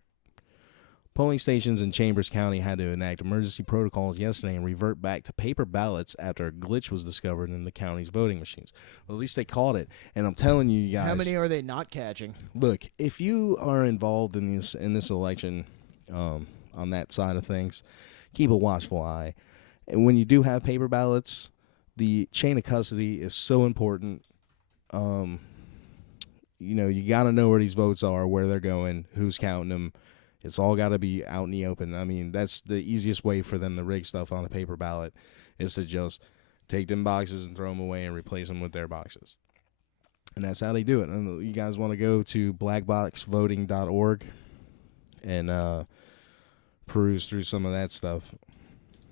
Polling stations in Chambers County had to enact emergency protocols yesterday and revert back to paper ballots after a glitch was discovered in the county's voting machines. Well, at least they caught it, and I'm telling you guys. How many are they not catching? Look, if you are involved in this election, on that side of things, keep a watchful eye. And when you do have paper ballots, the chain of custody is so important. You got to know where these votes are, where they're going, who's counting them. It's all got to be out in the open. I mean, that's the easiest way for them to rig stuff on a paper ballot, is to just take them boxes and throw them away and replace them with their boxes. And that's how they do it. And you guys want to go to blackboxvoting.org and peruse through some of that stuff.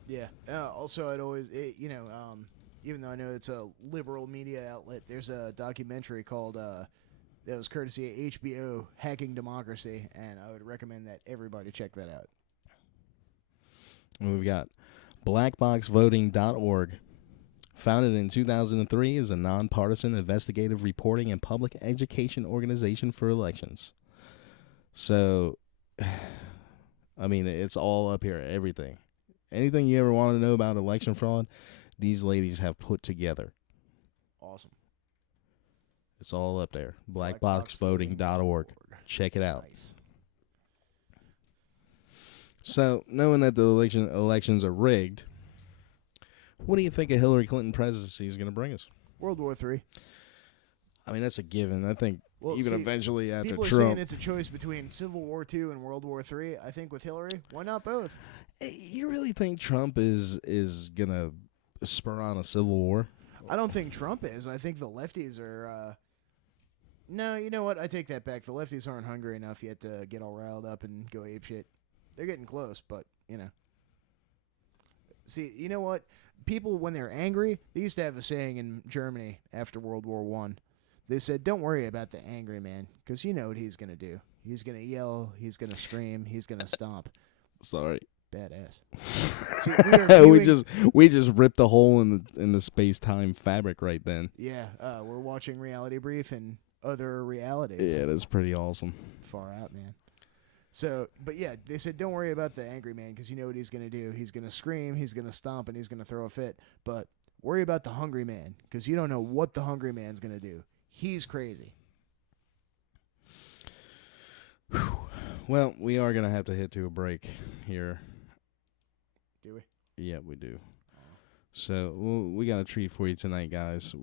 Yeah. Also, I'd always, even though I know it's a liberal media outlet, there's a documentary called That was courtesy of HBO, Hacking Democracy, and I would recommend that everybody check that out. And we've got blackboxvoting.org. Founded in 2003 as a nonpartisan investigative reporting and public education organization for elections. So, I mean, it's all up here, everything. Anything you ever want to know about election fraud, these ladies have put together. Awesome. It's all up there. Blackboxvoting.org. Check it out. Nice. So, knowing that the elections are rigged, what do you think a Hillary Clinton presidency is going to bring us? World War III. I mean, that's a given. I think eventually after people are Trump. saying it's a choice between Civil War II and World War III. I think with Hillary, why not both? You really think Trump is going to spur on a civil war? I don't think Trump is. I think the lefties are... No, you know what? I take that back. The lefties aren't hungry enough yet to get all riled up and go apeshit. They're getting close, but, you know. See, you know what? People, when they're angry, they used to have a saying in Germany after World War I. They said, don't worry about the angry man, because you know what he's going to do. He's going to yell, he's going to scream, he's going to stomp. Sorry. Badass. See, we just ripped a hole in the space-time fabric right then. Yeah, we're watching Reality Brief and other realities. Yeah, that's pretty awesome. Far out, man. So, but yeah, they said don't worry about the angry man because you know what he's going to do. He's going to scream, he's going to stomp, and he's going to throw a fit. But worry about the hungry man because you don't know what the hungry man's going to do. He's crazy. Whew. Well, we are going to have to hit to a break here. Do we? Yeah, we do. So we got a treat for you tonight, guys.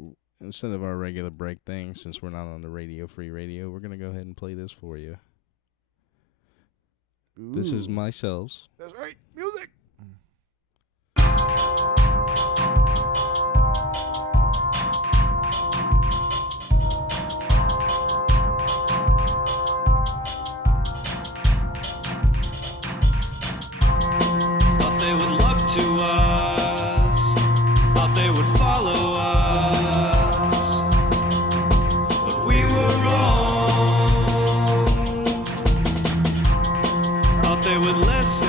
Instead of our regular break thing, since we're not on the Radio Free Radio, we're going to go ahead and play this for you. Ooh. This is Myself's. That's right. Music. Thought they would look to us, thought they would follow us, but we were wrong. Thought they would listen,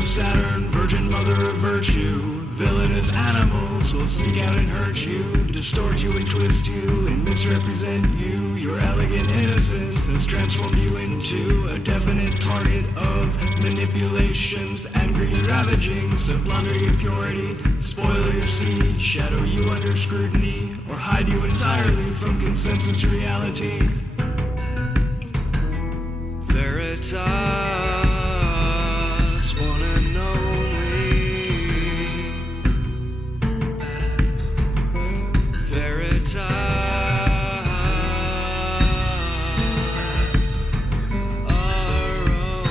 of Saturn, virgin mother of virtue. Villainous animals will seek out and hurt you, distort you and twist you and misrepresent you. Your elegant innocence has transformed you into a definite target of manipulations and greedy ravagings that blunder your purity, spoil your seed, shadow you under scrutiny, or hide you entirely from consensus reality. Veritas, one and only. Veritas, our own.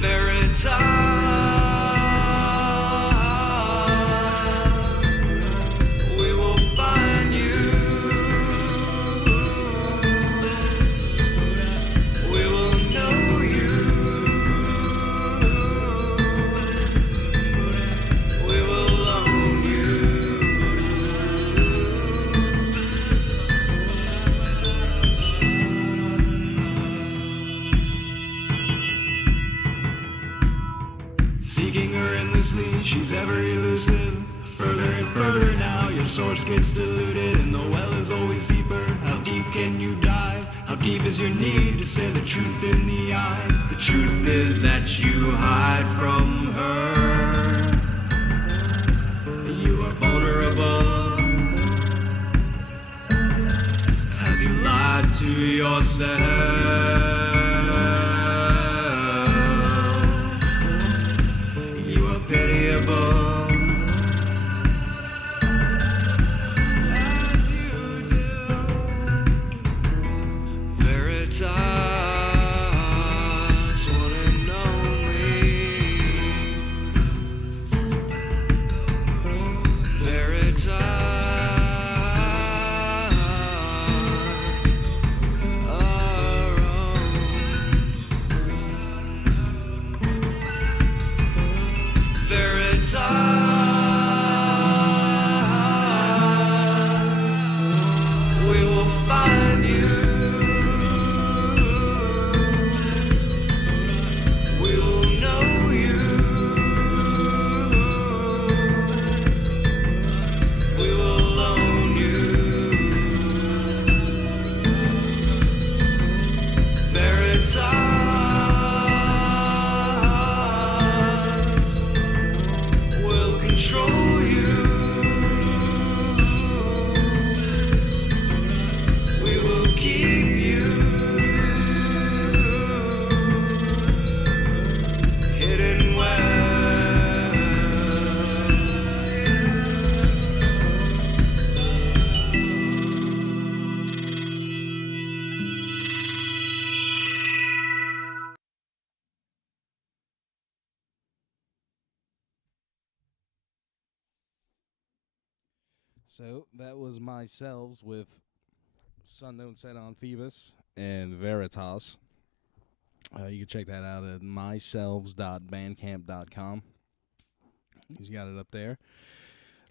Veritas. Seeking her endlessly, she's ever elusive. Further and further now, your source gets diluted, and the well is always deeper. How deep can you dive? How deep is your need to stare the truth in the eye? The truth is that you hide from her. You are vulnerable as you lied to yourself. Pitiable as you do. Veritas, one and only. Veritas, our own. Veritas, we will find you. We will know you. We will own you. Veritas. Control you. We will keep you hidden well. So that was myself with Sun Don't Set on Phoebus and Veritas. You can check that out at myselves.bandcamp.com. He's got it up there.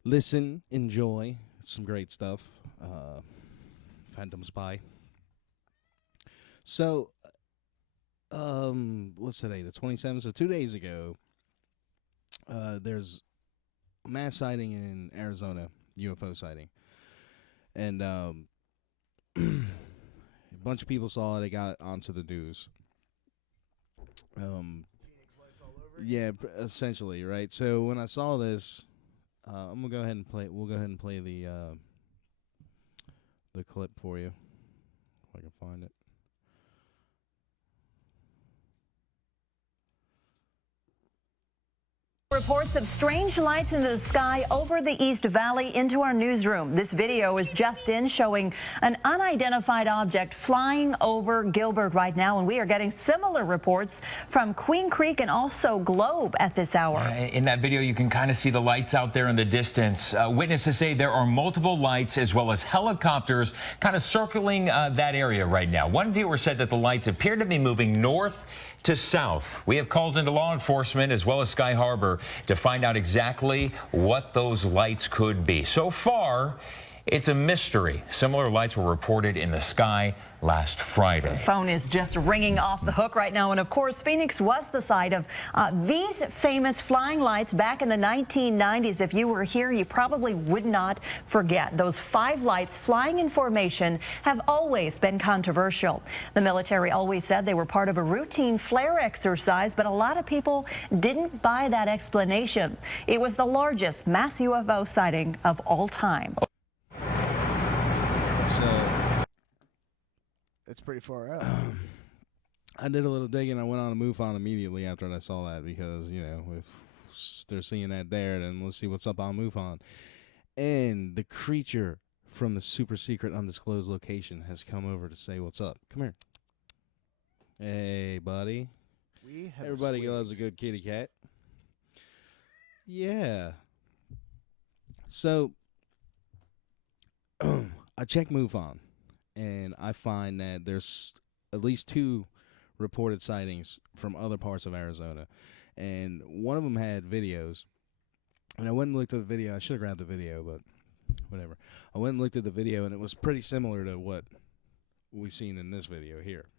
Listen, enjoy. It's some great stuff. Phantom Spy. So, what's today? The 27th. So 2 days ago, there's a mass sighting in Arizona. UFO sighting, and a bunch of people saw it. It got onto the news. Phoenix lights all over. Yeah, essentially, right. So when I saw this, I'm gonna go ahead and play. We'll go ahead and play the clip for you, if I can find it. Reports of strange lights in the sky over the East Valley into our newsroom. This video is just in, showing an unidentified object flying over Gilbert right now, and we are getting similar reports from Queen Creek and also Globe at this hour. In that video, you can kind of see the lights out there in the distance. Witnesses say there are multiple lights as well as helicopters kind of circling that area right now. One viewer said that the lights appear to be moving north to south. We have calls into law enforcement as well as Sky Harbor to find out exactly what those lights could be. So far, It's a mystery. Similar lights were reported in the sky last Friday. The phone is just ringing off the hook right now. And of course, Phoenix was the site of these famous flying lights back in the 1990s. If you were here, you probably would not forget. Those 5 lights flying in formation have always been controversial. The military always said they were part of a routine flare exercise, but a lot of people didn't buy that explanation. It was the largest mass UFO sighting of all time. It's pretty far out. I did a little digging. I went on a MUFON immediately after I saw that because, you know, if they're seeing that there, then let's see what's up on MUFON. And the creature from the super secret undisclosed location has come over to say what's up. Come here. Hey, buddy. Everybody loves a good kitty cat. Yeah. So, I checked MUFON. And I find that there's at least 2 reported sightings from other parts of Arizona. And one of them had videos. And I went and looked at the video. I should have grabbed the video, but whatever. I went and looked at the video, and it was pretty similar to what we've seen in this video here.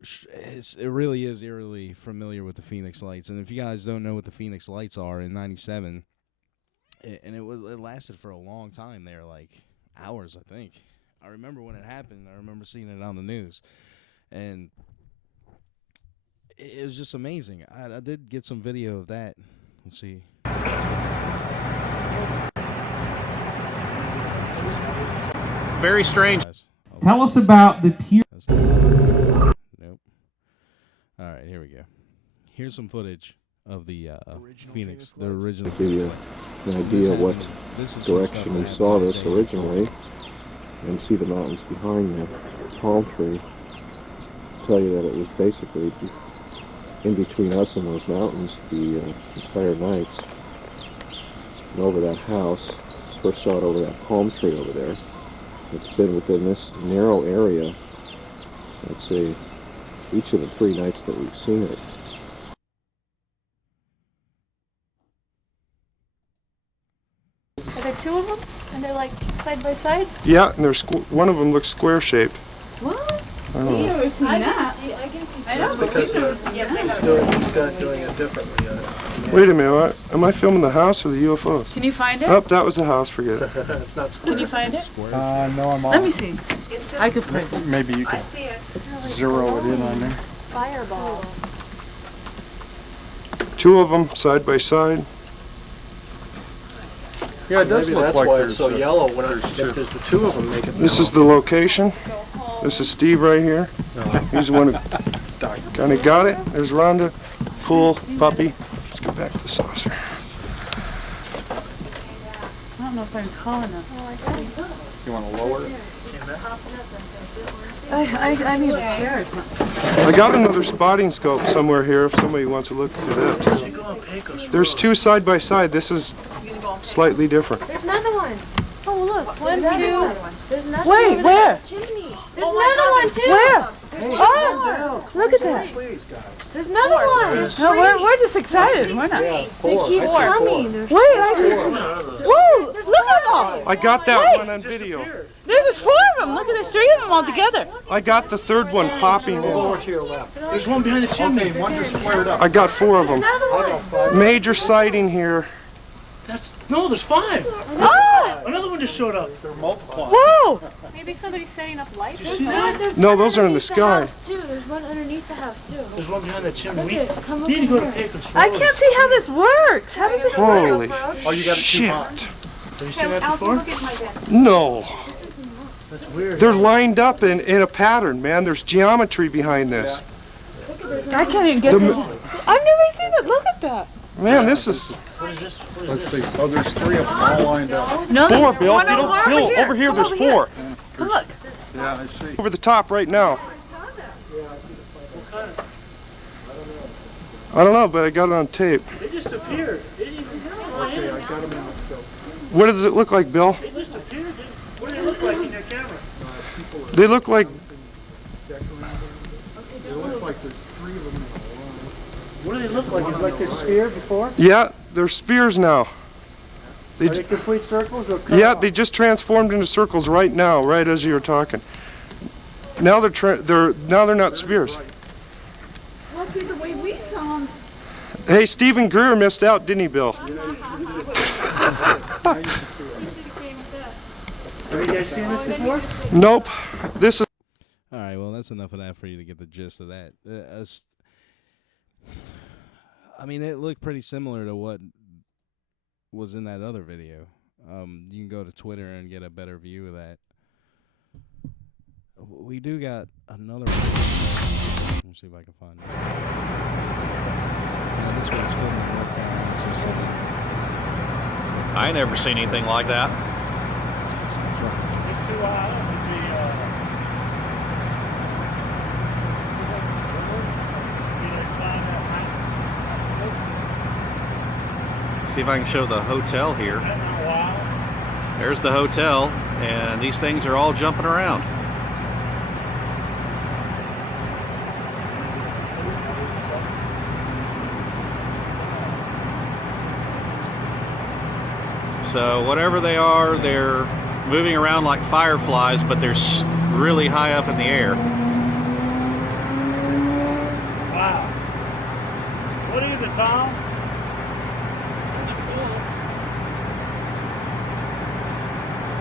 It really is eerily familiar with the Phoenix Lights. And if you guys don't know what the Phoenix Lights are, in '97, and it lasted for a long time there, like hours, I think. I remember when it happened. I remember seeing it on the news, and it was just amazing. I did get some video of that. Let's see. Very strange. Tell us about the Nope. All right, here we go. Here's some footage of the Phoenix, the original. Give you an idea what direction we saw this originally, and see the mountains behind the palm tree. Tell you that it was basically in between us and those mountains the entire night. And over that house, first saw it over that palm tree over there. It's been within this narrow area, I'd say, each of the 3 nights that we've seen it. Are there 2 of them? And they're like side by side? Yeah, and there's one of them looks square shaped. What? I don't know. I've seen that. I can see That's because he's doing it differently. Wait a minute, am I filming the house or the UFOs? Can you find it? Oh, that was the house, forget it. It's not square. Can you find it? No, I'm on. Let me see. I could print it. Maybe you can zero it in on there. Fireball. 2 of them side by side. Yeah, it does look that's like why it's so yellow when there's the 2 of them make it. This is the location. This is Steve right here. He's the one who kind of got it. There's Rhonda, Pool, Puppy. Let's go back to the saucer. I don't know if I'm tall enough. You want to lower it? I need a chair. I got another spotting scope somewhere here if somebody wants to look through that too. There's 2 side by side. This is slightly different. There's another one. Oh, look. 1, 2. There's another Wait, one. where? Chimney. There's another one, too. Where? Oh, look at that. Please, guys. There's another one. No, we're just excited. We're not. Yeah, They 4. keep I see coming. 4. Wait, I see. Whoa, look at them. I got that one on video. There's just 4 of them. Look at there's 3 of them all together. I got the 3rd one popping Lower in. to your left. There's one behind the chimney. One just flared up. I got 4 of them. Major sighting here. No, there's 5. Oh! Another one just showed up. They're multiplying. Whoa! Maybe somebody's setting up lights. Did you see that? No, those are in the sky. There's one underneath the house, too. There's one behind the chimney. Look We it, come need to go to over Pecos. I can't see how this works. How does this work? Holy Oh, you got it too shit. high. Have you seen that before? No. That's weird. They're lined up in a pattern, man. There's geometry behind this. I can't even get this. I've never seen it. Look at that. Man, this is... What is this? Let's see. Oh, there's 3 of them all lined up. No, 4, there's Bill. one Bill, over here, there's 4. Look. Yeah, I see. Over the top right now. I don't know, but I got it on tape. They just appeared. They didn't even fly in. I got them in the scope. What does it look like, Bill? They just appeared. What do they look like in your camera? They look like... It looks like there's 3 of them in a line. What do they look like? Is it like this sphere before? Yeah, they're spears now. Are they complete circles or Yeah, they just transformed into circles right now, right as you were talking. Now they're not spheres. Well, see, the way we saw them. Hey, Stephen Greer missed out, didn't he, Bill? Have you guys seen this before? Nope. This is. All right, well, that's enough of that for you to get the gist of that. I mean, it looked pretty similar to what was in that other video. You can go to Twitter and get a better view of that. We do got another one. Let me see if I can find it. Now, this one's filmed in North Carolina, so something. I ain't never seen anything like that. See if I can show the hotel here. There's the hotel, and these things are all jumping around. So whatever they are, they're moving around like fireflies, but they're really high up in the air. Wow. What is it, Tom?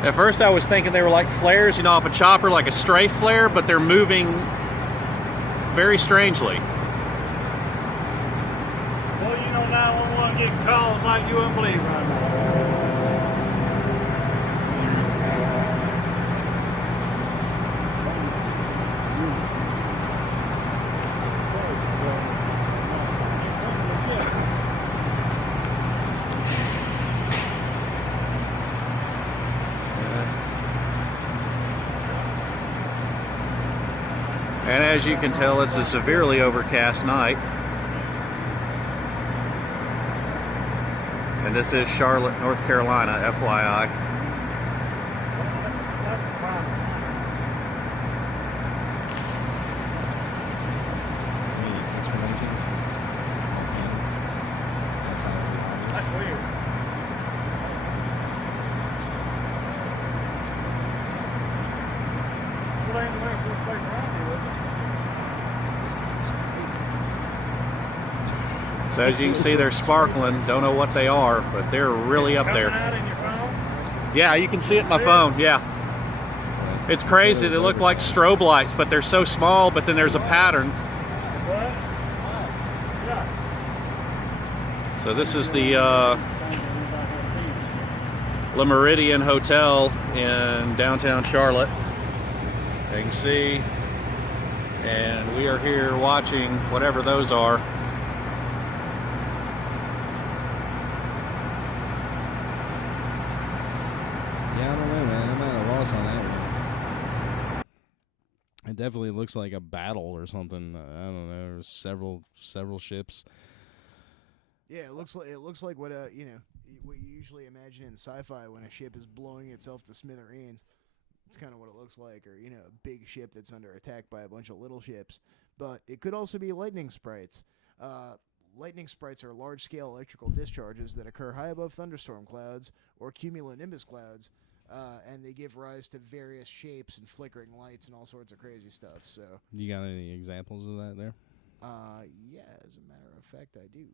At first I was thinking they were like flares, you know, off a chopper, like a strafe flare, but they're moving very strangely. Well, you know, 911 getting calls like you wouldn't believe right now. And as you can tell, it's a severely overcast night. And this is Charlotte, North Carolina, FYI. Any explanations? That's weird. Well, ain't the way to place around here, is it? So as you can see, they're sparkling. Don't know what they are, but they're really up there. Coming out in your phone? Yeah, you can see it in my phone, yeah. It's crazy. They look like strobe lights, but they're so small, but then there's a pattern. What? Yeah. So this is the Le Méridien Hotel in downtown Charlotte. You can see, and we are here watching whatever those are. Yeah, I don't know, man. I'm at a loss on that one. It definitely looks like a battle or something. I don't know. There's several ships. Yeah, it looks like what you know, what you usually imagine in sci-fi when a ship is blowing itself to smithereens. It's kind of what it looks like, or you know, a big ship that's under attack by a bunch of little ships. But it could also be lightning sprites. Lightning sprites are large-scale electrical discharges that occur high above thunderstorm clouds or cumulonimbus clouds, and they give rise to various shapes and flickering lights and all sorts of crazy stuff. So, You got any examples of that there? yeah, as a matter of fact, I do.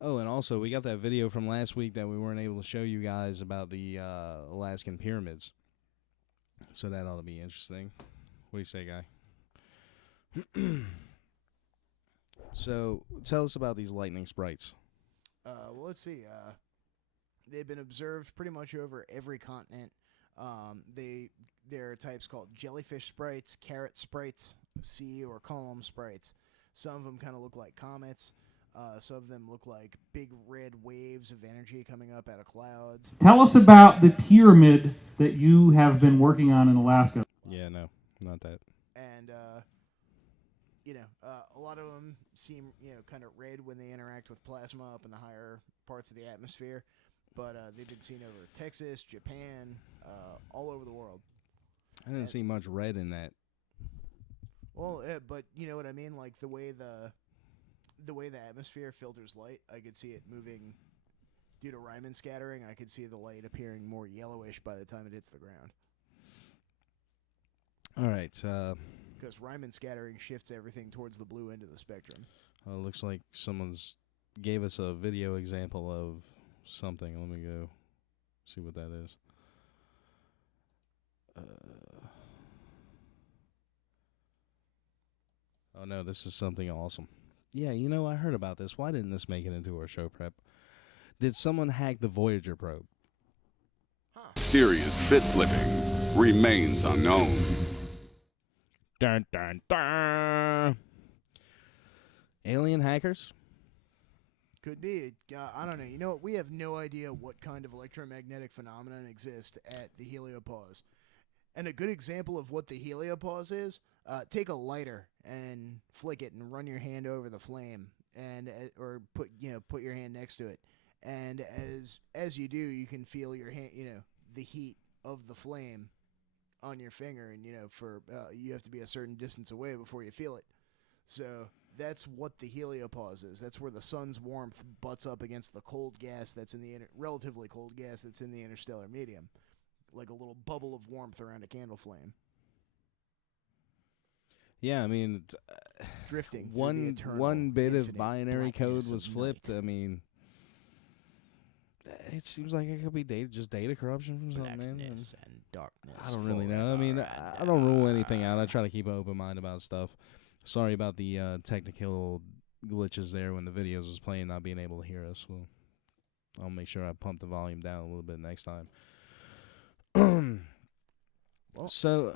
Oh, and also, we got that video from last week that we weren't able to show you guys about the Alaskan pyramids. So that ought to be interesting. What do you say, guy? So, tell us about these lightning sprites. Well, let's see. They've been observed pretty much over every continent. There are types called jellyfish sprites, carrot sprites, sea or column sprites. Some of them kind of look like comets. Some of them look like big red waves of energy coming up out of clouds. Tell us about the pyramid that you have been working on in Alaska. Yeah, no, not that. And, a lot of them seem, kind of red when they interact with plasma up in the higher parts of the atmosphere. But they've been seen over Texas, Japan, all over the world. I didn't see much red in that. Well, but you know what I mean? Like the way the atmosphere filters light, I could see it moving due to Raman scattering, I could see the light appearing more yellowish by the time it hits the ground. All right. Because Raman scattering shifts everything towards the blue end of the spectrum. Looks like someone's gave us a video example of something. Let me go see what that is. Oh no, this is something awesome. Yeah, you know, I heard about this. Why didn't this make it into our show prep? Did someone hack the Voyager probe? Mysterious bit flipping remains unknown. Dun dun dun. Alien hackers? Could be. I don't know. You know what? We have no idea what kind of electromagnetic phenomenon exists at the heliopause. And a good example of what the heliopause is, take a lighter and flick it and run your hand over the flame, and or put your hand next to it. And as you do, you can feel your hand, the heat of the flame on your finger, and for you have to be a certain distance away before you feel it. So that's what the heliopause is. That's where the sun's warmth butts up against the cold gas that's in the relatively cold gas that's in the interstellar medium, like a little bubble of warmth around a candle flame. Yeah, I mean, drifting. One bit of binary code was flipped. I mean, it seems like it could be just data corruption from something, man. And darkness. I don't really know. I mean, I don't rule anything out. I try to keep an open mind about stuff. Sorry about the technical glitches there when the videos was playing, not being able to hear us. Well, I'll make sure I pump the volume down a little bit next time. Well, so,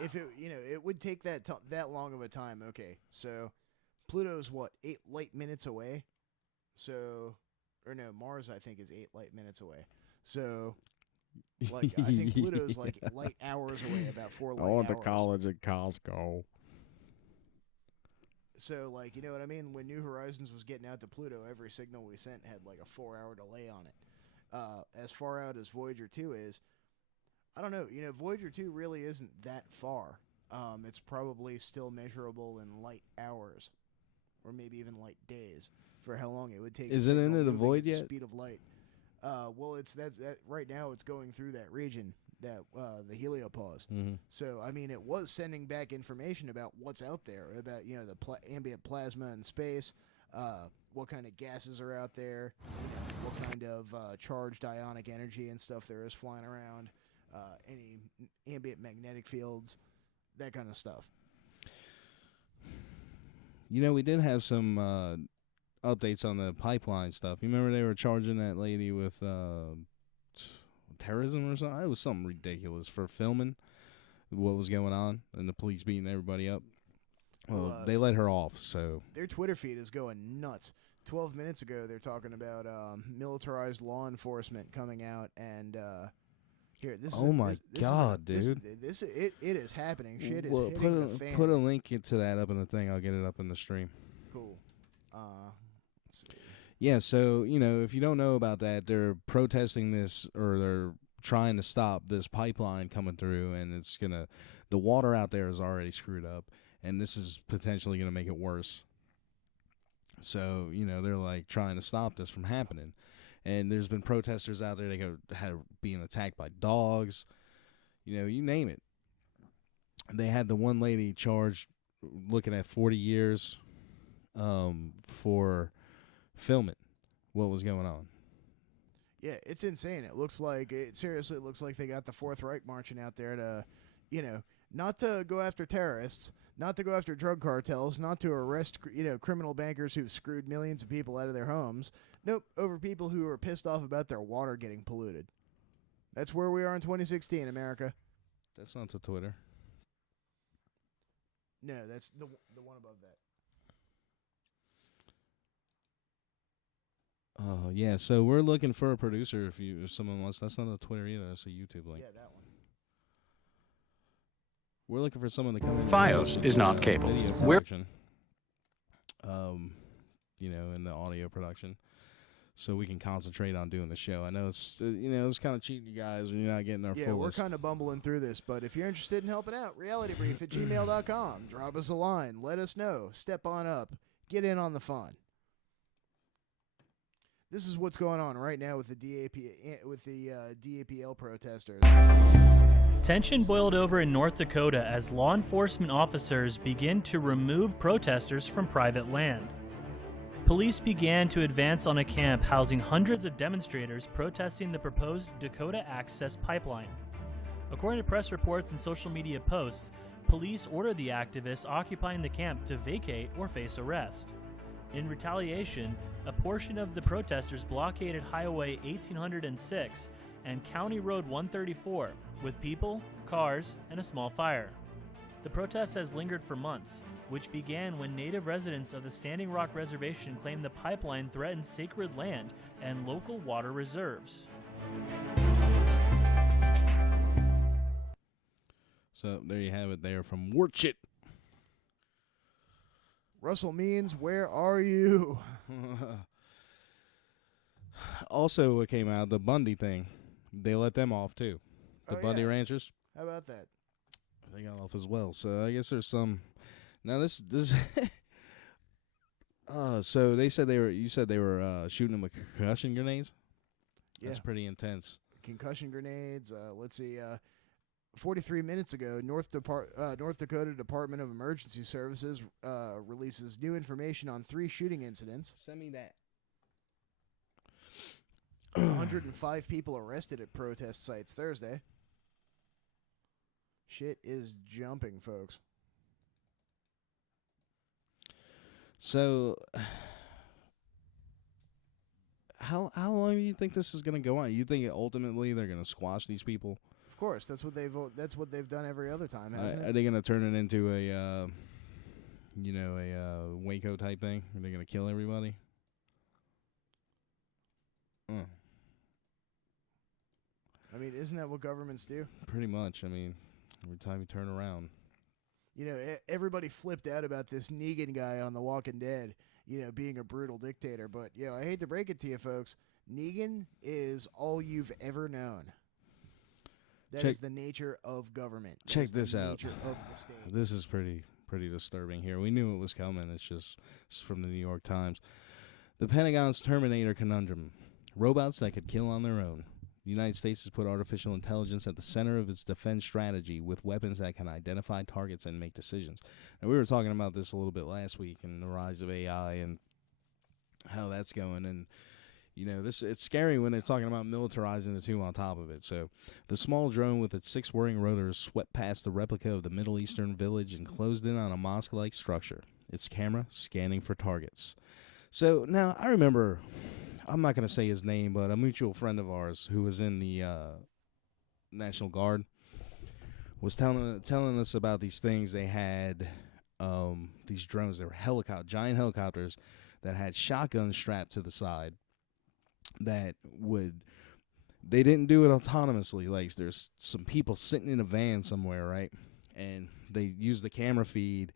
if it would take that long of a time. Okay, so Pluto's what, 8 light minutes away? So, or no, Mars I think is 8 light minutes away. So, like I think Pluto's like light hours away, about 4 light hours. I went to college at Costco. So, like, you know what I mean? When New Horizons was getting out to Pluto, every signal we sent had like a 4-hour delay on it. As far out as Voyager 2 is, I don't know. Voyager 2 really isn't that far. It's probably still measurable in light hours, or maybe even light days, for how long it would take. Is it into the void yet? Speed of light. Well, that's right now. It's going through that region, that the heliopause. Mm-hmm. So, I mean, it was sending back information about what's out there, about the ambient plasma in space, what kind of gases are out there, what kind of charged ionic energy and stuff there is flying around, any ambient magnetic fields, that kind of stuff. We did have some updates on the pipeline stuff. You remember they were charging that lady with terrorism or something? It was something ridiculous for filming what was going on, and the police beating everybody up. Well, they let her off, so... Their Twitter feed is going nuts. 12 minutes ago, they're talking about militarized law enforcement coming out, and... Here, this oh my God, dude! It is happening. Shit is hitting the fan. Put a link into that up in the thing. I'll get it up in the stream. Cool. Let's see. Yeah, so if you don't know about that, they're protesting this, or they're trying to stop this pipeline coming through, and the water out there is already screwed up, and this is potentially gonna make it worse. So they're like trying to stop this from happening. And there's been protesters out there that being attacked by dogs, you name it. They had the one lady charged, looking at 40 years, for filming what was going on. Yeah, it's insane. It seriously looks like they got the Fourth Reich marching out there to, not to go after terrorists, not to go after drug cartels, not to arrest, criminal bankers who've screwed millions of people out of their homes. Nope, over people who are pissed off about their water getting polluted. That's where we are in 2016, America. That's not to Twitter. No, that's the one above that. Oh, yeah, so we're looking for a producer if someone wants. That's not a Twitter either, that's a YouTube link. Yeah, that one. We're looking for someone to come in. FiOS is not cable. We're in the audio production, so we can concentrate on doing the show. I know it's it's kind of cheating you guys when you're not getting our fullest. Yeah, we're kind of bumbling through this, but if you're interested in helping out, realitybrief@gmail.com. Drop us a line. Let us know. Step on up. Get in on the fun. This is what's going on right now with the DAPL protesters. Tension boiled over in North Dakota as law enforcement officers begin to remove protesters from private land. Police began to advance on a camp housing hundreds of demonstrators protesting the proposed Dakota Access Pipeline. According to press reports and social media posts, police ordered the activists occupying the camp to vacate or face arrest. In retaliation, a portion of the protesters blockaded Highway 1806 and County Road 134 with people, cars, and a small fire. The protest has lingered for months, which began when native residents of the Standing Rock Reservation claimed the pipeline threatened sacred land and local water reserves. So there you have it there from Warchit. Russell Means, where are you? Also, what came out, the Bundy thing. They let them off, too. The Bundy Ranchers. How about that? They got off as well. So I guess there's some... Now, this... so they said you said they were shooting them with concussion grenades? That's pretty intense. Concussion grenades. Let's see. 43 minutes ago, North Dakota Department of Emergency Services releases new information on 3 shooting incidents. Send me that. 105 people arrested at protest sites Thursday. Shit is jumping, folks. So, how long do you think this is going to go on? You think ultimately they're going to squash these people? Of course, that's what they've done every other time, hasn't it? Are they going to turn it into a Waco type thing? Are they going to kill everybody? I mean, isn't that what governments do? Pretty much. I mean, every time you turn around. You know, everybody flipped out about this Negan guy on The Walking Dead, being a brutal dictator. But, I hate to break it to you, folks. Negan is all you've ever known. That is the nature of government. Check this out. Nature of the state. This is pretty disturbing here. We knew it was coming. It's from the New York Times. The Pentagon's Terminator conundrum. Robots that could kill on their own. The United States has put artificial intelligence at the center of its defense strategy with weapons that can identify targets and make decisions. And we were talking about this a little bit last week and the rise of AI and how that's going. And, it's scary when they're talking about militarizing the two on top of it. So the small drone with its 6 whirring rotors swept past the replica of the Middle Eastern village and closed in on a mosque-like structure. Its camera scanning for targets. So now I remember... I'm not going to say his name, but a mutual friend of ours who was in the National Guard was telling us about these things. They had these drones. They were giant helicopters that had shotguns strapped to the side that they didn't do it autonomously. Like there's some people sitting in a van somewhere, right? And they use the camera feed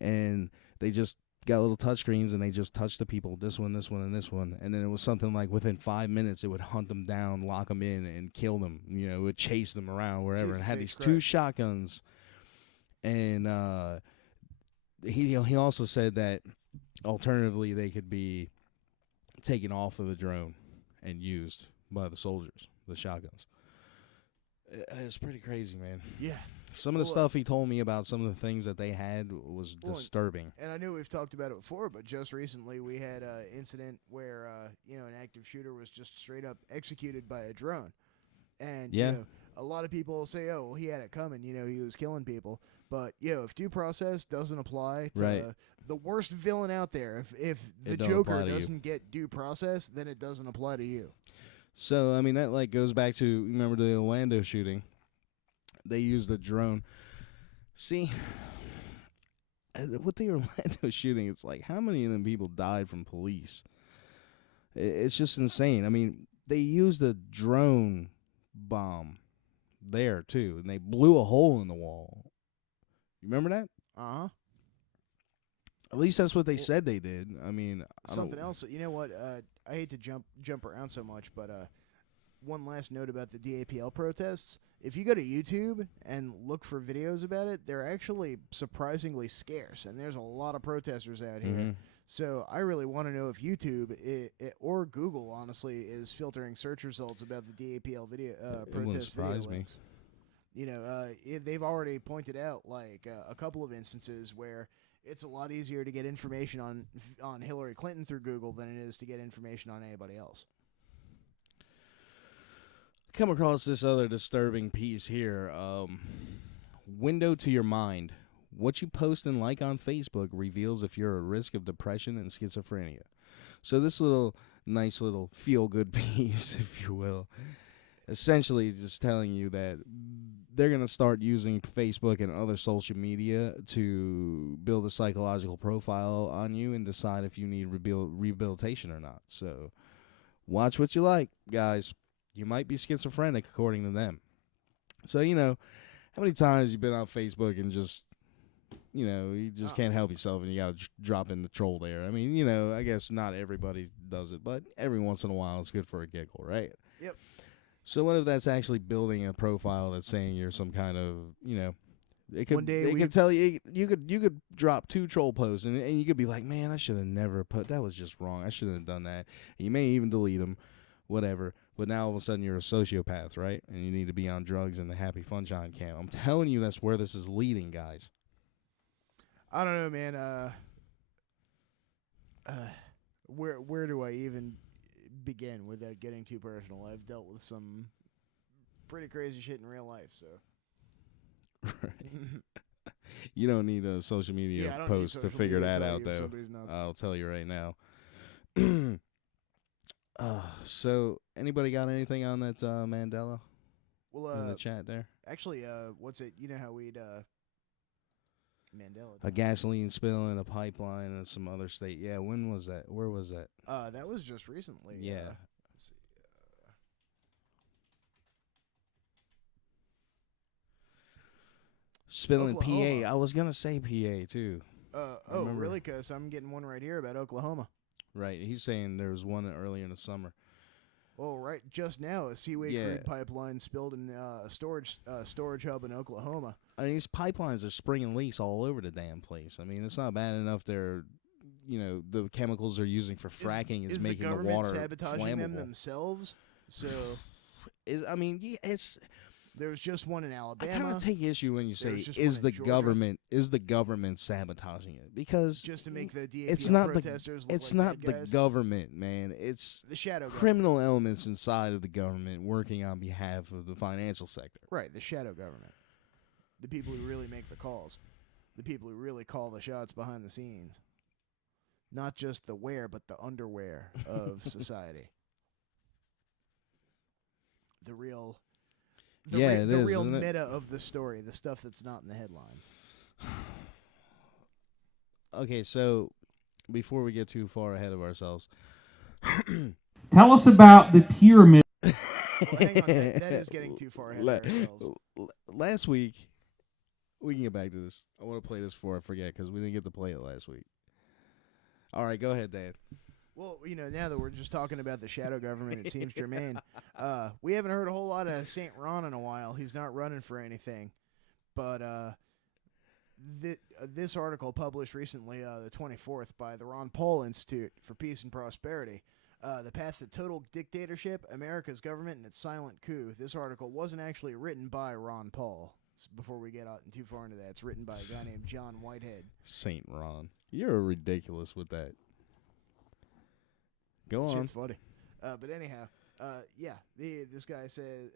and they just got little touchscreens and they just touch the people, this one, and this one. And then it was something like within 5 minutes, it would hunt them down, lock them in, and kill them. It would chase them around wherever. And had these 2 shotguns. And he also said that alternatively, they could be taken off of the drone and used by the soldiers, the shotguns. It's pretty crazy, man. Yeah. Some of the stuff he told me about some of the things that they had was disturbing. And I know we've talked about it before, but just recently we had an incident where, an active shooter was just straight up executed by a drone. And, a lot of people say, oh, well, he had it coming, he was killing people. But, if due process doesn't apply to the worst villain out there, if the Joker doesn't get due process, then it doesn't apply to you. So, I mean, that goes back to, remember the Orlando shooting? They used the drone. See, with the Orlando shooting, it's like, how many of them people died from police? It's just insane. I mean, they used a drone bomb there, too, and they blew a hole in the wall. You remember that? Uh-huh. At least that's what they said they did. I mean, something else. You know what? I hate to jump around so much, but one last note about the DAPL protests. If you go to YouTube and look for videos about it, they're actually surprisingly scarce, and there's a lot of protesters out here. So I really want to know if YouTube or Google, honestly, is filtering search results about the DAPL video protest video links. You know, they've already pointed out like a couple of instances where it's a lot easier to get information on Hillary Clinton through Google than it is to get information on anybody else. Come across this other disturbing piece here. Window to your mind. What you post and like on Facebook reveals if you're at risk of depression and schizophrenia. So this nice little feel-good piece, if you will, essentially just telling you that they're going to start using Facebook and other social media to build a psychological profile on you and decide if you need rehabilitation or not. So watch what you like, guys. You might be schizophrenic according to them. So, you know, how many times you've been on Facebook and just, you know, you just can't help yourself and you got to drop in the troll there. I mean, you know, I guess not everybody does it, but every once in a while it's good for a giggle, right? Yep. So what if that's actually building a profile that's saying you're some kind of, you know, it could tell you, you could drop 2 troll posts and you could be like, man, I should have never that was just wrong. I shouldn't have done that. And you may even delete them, whatever. But now all of a sudden you're a sociopath, right? And you need to be on drugs in the Happy Funshine camp. I'm telling you, that's where this is leading, guys. I don't know, man. Where do I even begin without getting too personal? I've dealt with some pretty crazy shit in real life, so. Right. You don't need a social media post to figure that out, though. I'll tell you right now. So, anybody got anything on that Mandela? Well, in the chat there? Actually, what's it? You know how we'd Mandela. A gasoline spill in a pipeline in some other state. Yeah, when was that? Where was that? That was just recently. Yeah. Let's see. Spill in PA. I was gonna say PA too. Oh, really? Because I'm getting one right here about Oklahoma. Right. He's saying there was one earlier in the summer. Oh, right. Just now, a Seaway crude pipeline spilled in a storage hub in Oklahoma. I mean, these pipelines are springing leaks all over the damn place. I mean, it's not bad enough they're, you know, the chemicals they're using for fracking is making the water flammable. Is the government sabotaging them themselves? So, it's. There was just one in Alabama. I kind of take issue when you say is the government sabotaging it, because just to make the DAPL protesters look it's like not the guys. Government, man. It's the shadow criminal elements inside of the government working on behalf of the financial sector. Right, the shadow government. The people who really make the calls. The people who really call the shots behind the scenes. Not just the wear, but the underwear of society. The real real meta of the story, the stuff that's not in the headlines. Okay, so before we get too far ahead of ourselves, tell us about the pyramid. Well, hang on, that is getting too far ahead of ourselves. Last week, we can get back to this. I want to play this before I forget because we didn't get to play it last week. All right, go ahead, Dan. Well, you know, now that we're just talking about the shadow government, it seems germane. We haven't heard a whole lot of St. Ron in a while. He's not running for anything. But this article published recently, the 24th, by the Ron Paul Institute for Peace and Prosperity, The Path to Total Dictatorship, America's Government and Its Silent Coup. This article wasn't actually written by Ron Paul. So before we get out too far into that, it's written by a guy named John Whitehead. St. Ron. You're ridiculous with that. Go on. Shit's funny. But anyhow, this guy says,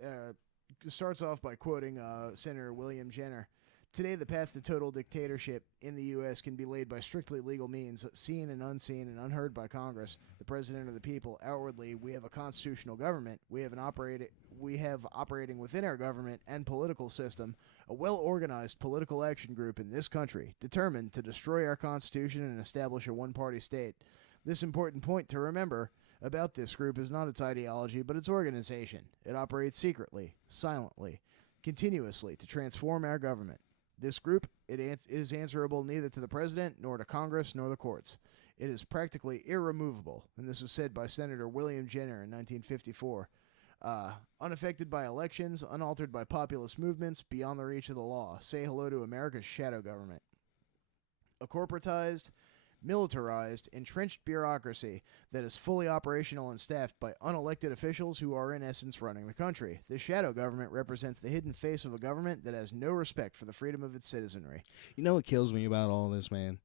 starts off by quoting Senator William Jenner. Today, the path to total dictatorship in the U.S. can be laid by strictly legal means, seen and unseen and unheard by Congress, the President of the people. Outwardly, we have a constitutional government. We have operating within our government and political system a well-organized political action group in this country, determined to destroy our Constitution and establish a one-party state. This important point to remember about this group is not its ideology, but its organization. It operates secretly, silently, continuously to transform our government. This group, it is answerable neither to the President, nor to Congress, nor the courts. It is practically irremovable, and this was said by Senator William Jenner in 1954. Unaffected by elections, unaltered by populist movements, beyond the reach of the law. Say hello to America's shadow government. A corporatized, militarized, entrenched bureaucracy that is fully operational and staffed by unelected officials who are in essence running the country. This shadow government represents the hidden face of a government that has no respect for the freedom of its citizenry. You know what kills me about all this, man?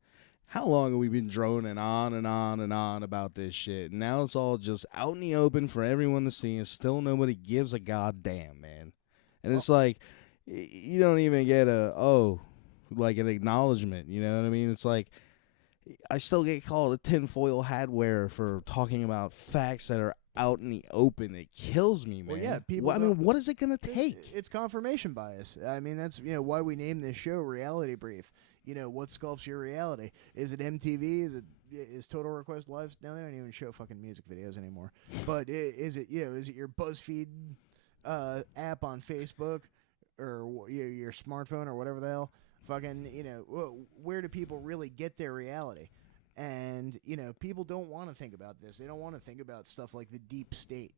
How long have we been droning on and on and on about this shit? And now it's all just out in the open for everyone to see, and still nobody gives a goddamn, man. And it's like, you don't even get like an acknowledgement, you know what I mean? It's like, I still get called a tinfoil hat wearer for talking about facts that are out in the open. It kills me, man. Well, yeah, people. I mean, what is it going to take? It's confirmation bias. I mean, that's why we named this show Reality Brief. What sculpts your reality? Is it MTV? Is Total Request Live? Now they don't even show fucking music videos anymore. But is it your BuzzFeed app on Facebook or your smartphone or whatever the hell? Fucking where do people really get their reality? And people don't want to think about this. They don't want to think about stuff like the deep state.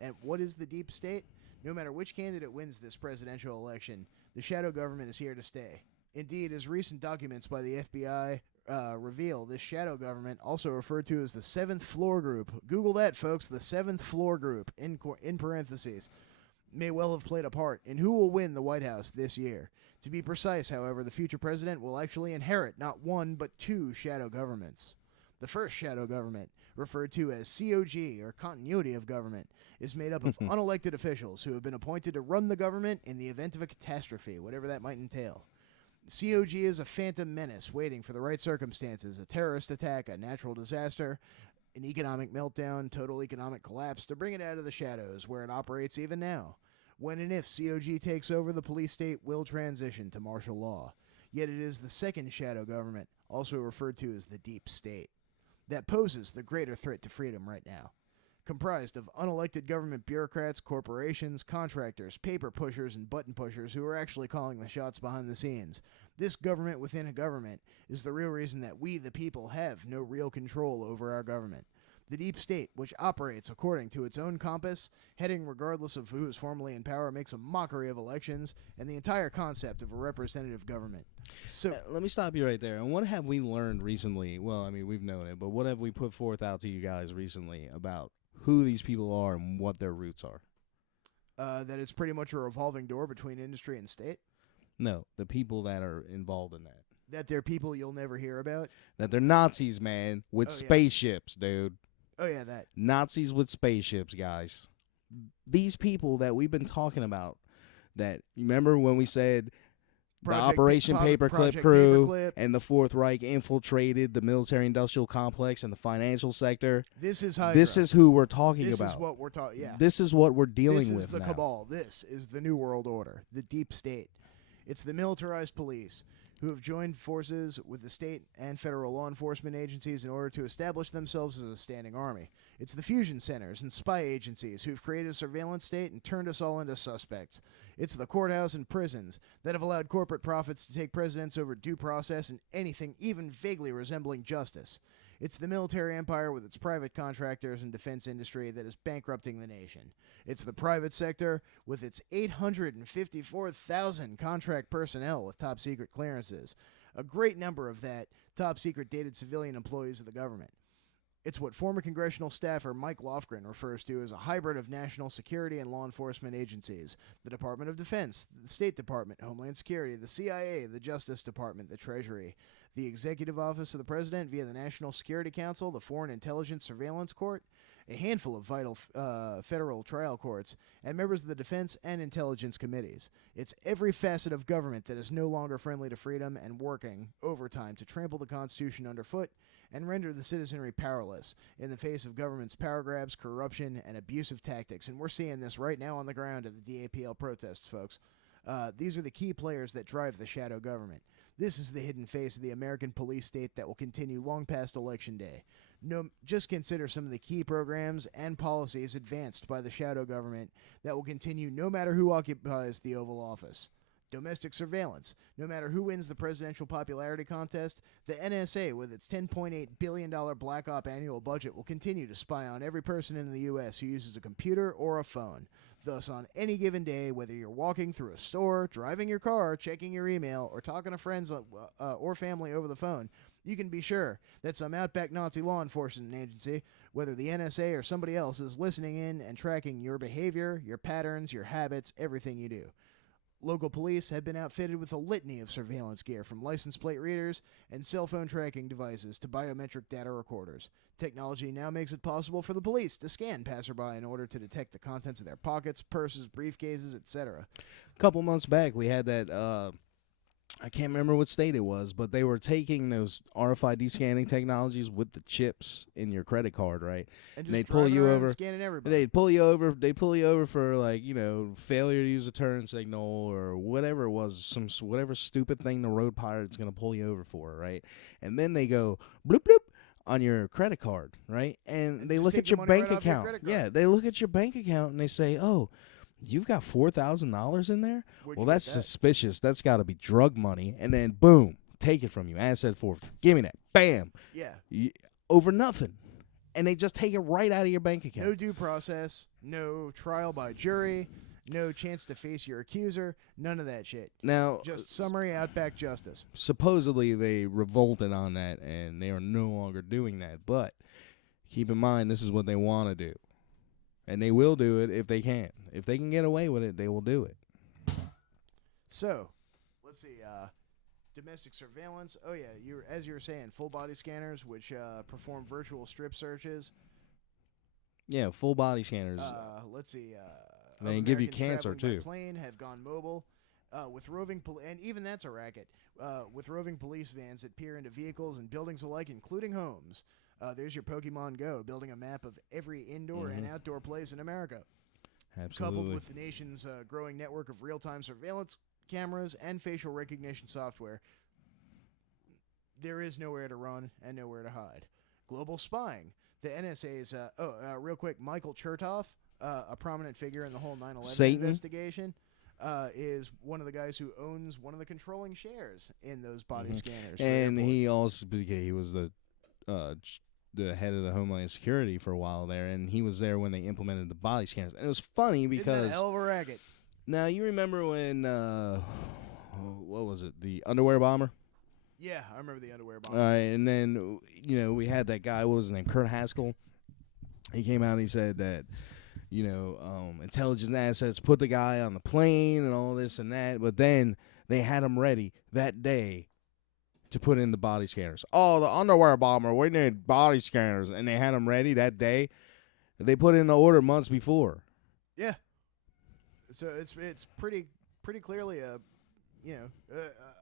And what is the deep state? No matter which candidate wins this presidential election, the shadow government is here to stay. Indeed, as recent documents by the FBI reveal, this shadow government, also referred to as the 7th Floor Group, Google that, folks, the 7th Floor Group, in parentheses, may well have played a part in who will win the White House this year. To be precise, however, the future president will actually inherit not one, but 2 shadow governments. The first shadow government, referred to as COG, or Continuity of Government, is made up of unelected officials who have been appointed to run the government in the event of a catastrophe, whatever that might entail. COG is a phantom menace waiting for the right circumstances, a terrorist attack, a natural disaster, an economic meltdown, total economic collapse, to bring it out of the shadows where it operates even now. When and if COG takes over, the police state will transition to martial law. Yet it is the second shadow government, also referred to as the deep state, that poses the greater threat to freedom right now. Comprised of unelected government bureaucrats, corporations, contractors, paper pushers, and button pushers who are actually calling the shots behind the scenes. This government within a government is the real reason that we, the people, have no real control over our government. The deep state, which operates according to its own compass, heading regardless of who is formerly in power, makes a mockery of elections and the entire concept of a representative government. So let me stop you right there. And what have we learned recently? Well, I mean, we've known it, but what have we put forth out to you guys recently about who these people are and what their roots are? That it's pretty much a revolving door between industry and state? No, the people that are involved in that. That they're people you'll never hear about? That they're Nazis, man, with spaceships, dude. Oh, yeah, that. Nazis with spaceships, guys. These people that we've been talking about, that, remember when we said the Operation Paperclip crew and the Fourth Reich infiltrated the military-industrial complex and the financial sector? This is Hydra. This is who we're talking about. This is what we're talking. Yeah. This is what we're dealing with This is the now. cabal. This is the New World Order, the deep state. It's the militarized police who have joined forces with the state and federal law enforcement agencies in order to establish themselves as a standing army. It's the fusion centers and spy agencies who've created a surveillance state and turned us all into suspects. It's the courthouse and prisons that have allowed corporate profits to take precedence over due process and anything even vaguely resembling justice. It's the military empire with its private contractors and defense industry that is bankrupting the nation. It's the private sector with its 854,000 contract personnel with top-secret clearances, a great number of that top-secret dated civilian employees of the government. It's what former congressional staffer Mike Lofgren refers to as a hybrid of national security and law enforcement agencies: the Department of Defense, the State Department, Homeland Security, the CIA, the Justice Department, the Treasury, the Executive Office of the President via the National Security Council, the Foreign Intelligence Surveillance Court, a handful of vital federal trial courts, and members of the Defense and Intelligence Committees. It's every facet of government that is no longer friendly to freedom and working overtime to trample the Constitution underfoot and render the citizenry powerless in the face of government's power grabs, corruption, and abusive tactics. And we're seeing this right now on the ground at the DAPL protests, folks. These are the key players that drive the shadow government. This is the hidden face of the American police state that will continue long past Election Day. Just consider some of the key programs and policies advanced by the shadow government that will continue no matter who occupies the Oval Office. Domestic surveillance. No matter who wins the presidential popularity contest, the NSA, with its $10.8 billion Black Op annual budget, will continue to spy on every person in the U.S. who uses a computer or a phone. Thus, on any given day, whether you're walking through a store, driving your car, checking your email, or talking to friends or family over the phone, you can be sure that some outback Nazi law enforcement agency, whether the NSA or somebody else, is listening in and tracking your behavior, your patterns, your habits, everything you do. Local police have been outfitted with a litany of surveillance gear, from license plate readers and cell phone tracking devices to biometric data recorders. Technology now makes it possible for the police to scan passerby in order to detect the contents of their pockets, purses, briefcases, etc. A couple months back, we had that, I can't remember what state it was, but they were taking those RFID scanning technologies with the chips in your credit card, right? And they'd pull you over. Scanning everybody. They'd pull you over for, like, you know, failure to use a turn signal or whatever it was, whatever stupid thing the road pirate's going to pull you over for, right? And then they go bloop bloop on your credit card, right? And they look at your bank account. Yeah, they look at your bank account and they say, "Oh, you've got $4,000 in there? Well, that's suspicious. That's got to be drug money." And then, boom, take it from you. Asset forfeiture. Give me that. Bam. Yeah. Over nothing. And they just take it right out of your bank account. No due process, no trial by jury, no chance to face your accuser, none of that shit. Now, just summary outback justice. Supposedly they revolted on that and they are no longer doing that. But keep in mind, this is what they want to do. And they will do it if they can. If they can get away with it, they will do it. So, let's see. Domestic surveillance. Oh, yeah. As you were saying, full body scanners, which perform virtual strip searches. Yeah, full body scanners. Let's see. They can give you cancer, too. Plane have gone mobile. With roving and even that's a racket. With roving police vans that peer into vehicles and buildings alike, including homes. There's your Pokemon Go, building a map of every indoor and outdoor place in America. Absolutely. Coupled with the nation's growing network of real-time surveillance cameras and facial recognition software, there is nowhere to run and nowhere to hide. Global spying. The NSA's, real quick, Michael Chertoff, a prominent figure in the whole 9/11 investigation, is one of the guys who owns one of the controlling shares in those body scanners. And he also, he was the head of the Homeland Security for a while there, and he was there when they implemented the body scanners. And it was funny because... Isn't that a hell of a racket? Now, you remember when, what was it, the underwear bomber? Yeah, I remember the underwear bomber. All right, and then, you know, we had that guy, what was his name, Kurt Haskell. He came out and he said that, you know, intelligence assets put the guy on the plane and all this and that, but then they had him ready that day to put in the body scanners. Oh, the underwear bomber, we need body scanners. And they had them ready that day. They put in the order months before. Yeah. So it's pretty clearly a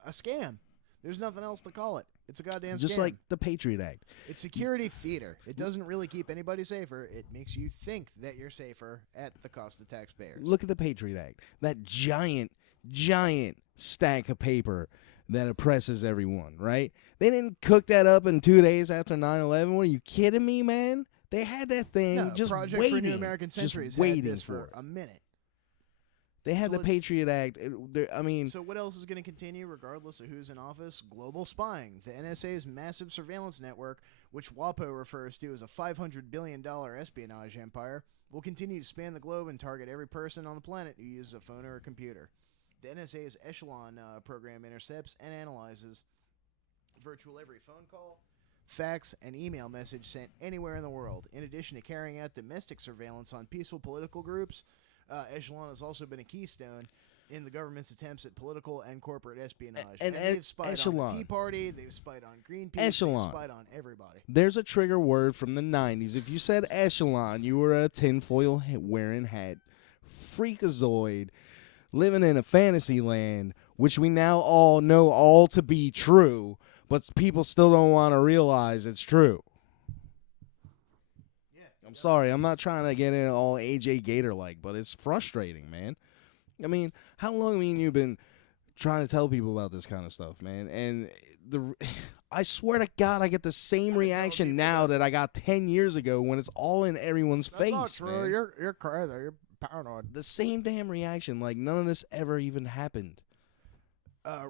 scam. There's nothing else to call it. It's a goddamn Just scam. like the Patriot Act. It's security theater. It doesn't really keep anybody safer. It makes you think that you're safer at the cost of taxpayers. Look at the Patriot Act. That giant stack of paper that oppresses everyone, right? They didn't cook that up in 2 days after 9/11. What, are you kidding me, man? They had that thing just Project waiting. for New American Centuries just waiting had this for a minute. They had the Patriot Act. So what else is going to continue regardless of who's in office? Global spying. The NSA's massive surveillance network, which WAPO refers to as a $500 billion espionage empire, will continue to span the globe and target every person on the planet who uses a phone or a computer. The NSA's Echelon program intercepts and analyzes virtually every phone call, fax, and email message sent anywhere in the world. In addition to carrying out domestic surveillance on peaceful political groups, Echelon has also been a keystone in the government's attempts at political and corporate espionage. And they've spied on the Tea Party, they've spied on Greenpeace, they've spied on everybody. There's a trigger word from the 90s. If you said Echelon, you were a tinfoil wearing hat, freakazoid, living in a fantasy land, which we now all know all to be true, but people still don't want to realize it's true. I'm sorry, I'm not trying to get in all AJ Gator-like, but it's frustrating, man. I mean, how long have you been trying to tell people about this kind of stuff, man? And I swear to God, I get the same reaction now that I got 10 years ago when it's all in everyone's face, not true. man. You're crazy. You're paranoid. The same damn reaction, like none of this ever even happened.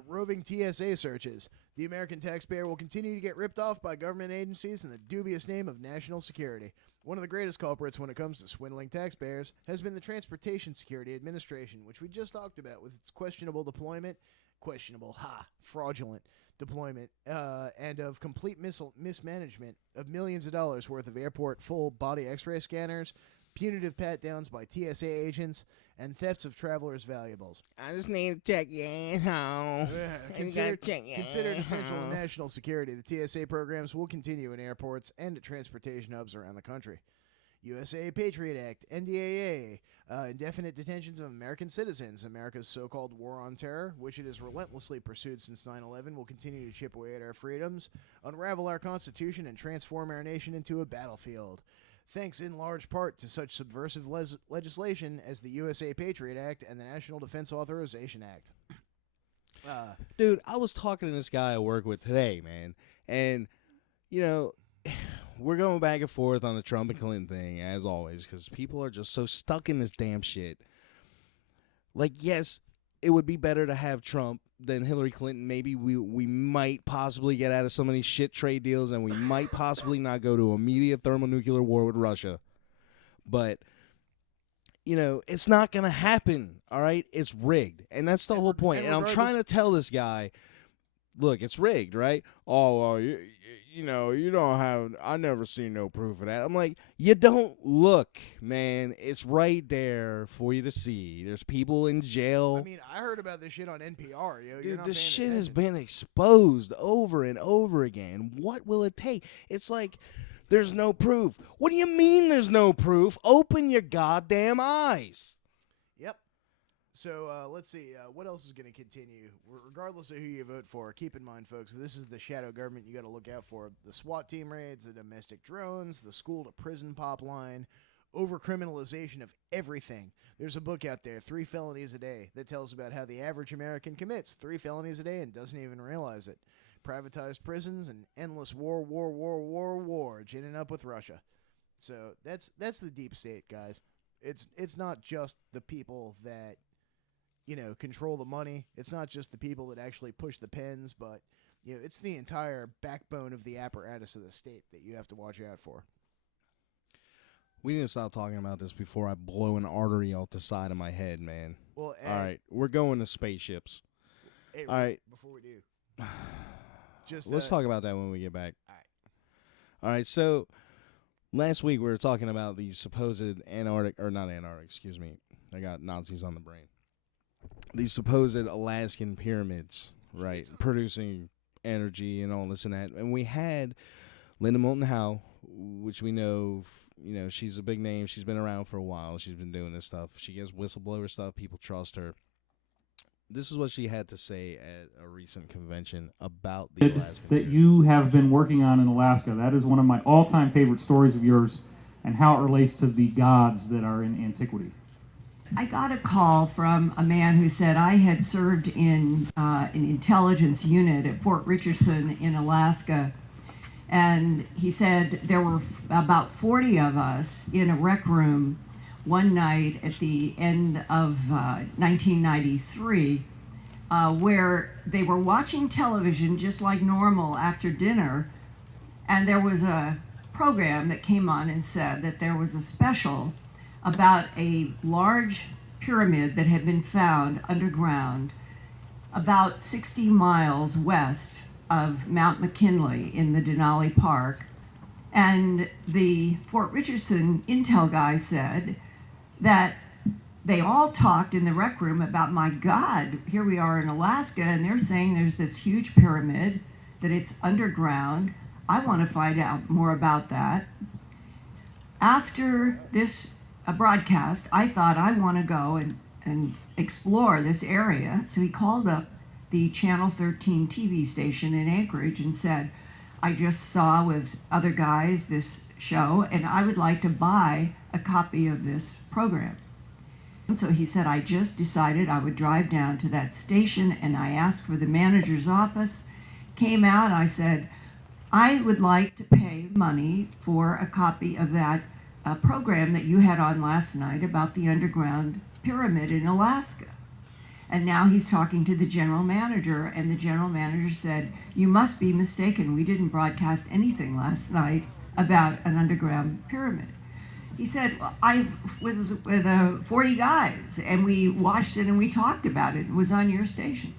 Roving TSA searches. The American taxpayer will continue to get ripped off by government agencies in the dubious name of national security. One of the greatest culprits when it comes to swindling taxpayers has been the Transportation Security Administration, which we just talked about with its questionable deployment, fraudulent deployment, and of complete mismanagement of millions of dollars worth of airport full body x-ray scanners, punitive pat-downs by TSA agents, and thefts of travelers' valuables. I just need to check your asshole. Considered essential to national security, the TSA programs will continue in airports and at transportation hubs around the country. USA Patriot Act, NDAA, indefinite detentions of American citizens, America's so-called war on terror, which it has relentlessly pursued since 9/11, will continue to chip away at our freedoms, unravel our Constitution, and transform our nation into a battlefield. Thanks in large part to such subversive legislation as the USA Patriot Act and the National Defense Authorization Act. Dude, I was talking to this guy I work with today, man, and, you know, we're going back and forth on the Trump and Clinton thing, as always, because people are just so stuck in this damn shit. Like, yes, it would be better to have Trump than Hillary Clinton. Maybe we might possibly get out of some of these shit trade deals, and we might possibly not go to immediate thermonuclear war with Russia. But, you know, it's not going to happen, all right? It's rigged, and that's the whole point. And I'm trying to tell this guy, look, it's rigged, right? Oh, well, you know, you don't have, I never seen no proof of that. I'm like, you don't look, man. It's right there for you to see. There's people in jail. I mean, I heard about this shit on NPR, yo. Dude, this shit has been exposed over and over again. What will it take? It's like, there's no proof. What do you mean there's no proof? Open your goddamn eyes. Yep. So let's see. What else is going to continue? Regardless of who you vote for, keep in mind, folks, this is the shadow government you got to look out for. The SWAT team raids, the domestic drones, the school-to-prison pipeline, over-criminalization of everything. There's a book out there, 3 Felonies a Day, that tells about how the average American commits 3 felonies a day and doesn't even realize it. Privatized prisons and endless war, ginning up with Russia. So that's the deep state, guys. It's not just the people that, you know, control the money. It's not just the people that actually push the pens, but, you know, it's the entire backbone of the apparatus of the state that you have to watch out for. We need to stop talking about this before I blow an artery out the side of my head, man. Well, all right, we're going to spaceships. Hey, all right. Before we do, let's talk about that when we get back. All right, so last week we were talking about the supposed excuse me. I got Nazis on the brain. These supposed Alaskan pyramids, right, producing energy and all this and that. And we had Linda Moulton Howe, which we know, you know, she's a big name. She's been around for a while. She's been doing this stuff. She gets whistleblower stuff. People trust her. This is what she had to say at a recent convention about the Alaskan that you have been working on in Alaska. That is one of my all-time favorite stories of yours and how it relates to the gods that are in antiquity. I got a call from a man who said I had served in an intelligence unit at Fort Richardson in Alaska, and he said there were about 40 of us in a rec room one night at the end of 1993 where they were watching television just like normal after dinner, and there was a program that came on and said that there was a special about a large pyramid that had been found underground about 60 miles west of Mount McKinley in the Denali Park. And the Fort Richardson intel guy said that they all talked in the rec room about, my God, here we are in Alaska, and they're saying there's this huge pyramid, that it's underground. I want to find out more about that. After this broadcast, I thought I want to go and explore this area. So he called up the Channel 13 TV station in Anchorage and said, I just saw with other guys this show, and I would like to buy a copy of this program. And so he said, I just decided I would drive down to that station, and I asked for the manager's office, came out, I said, I would like to pay money for a copy of that program that you had on last night about the underground pyramid in Alaska. And now he's talking to the general manager, and the general manager said, you must be mistaken. We didn't broadcast anything last night about an underground pyramid. He said, well, I was with 40 guys, and we watched it and we talked about it. It was on your station.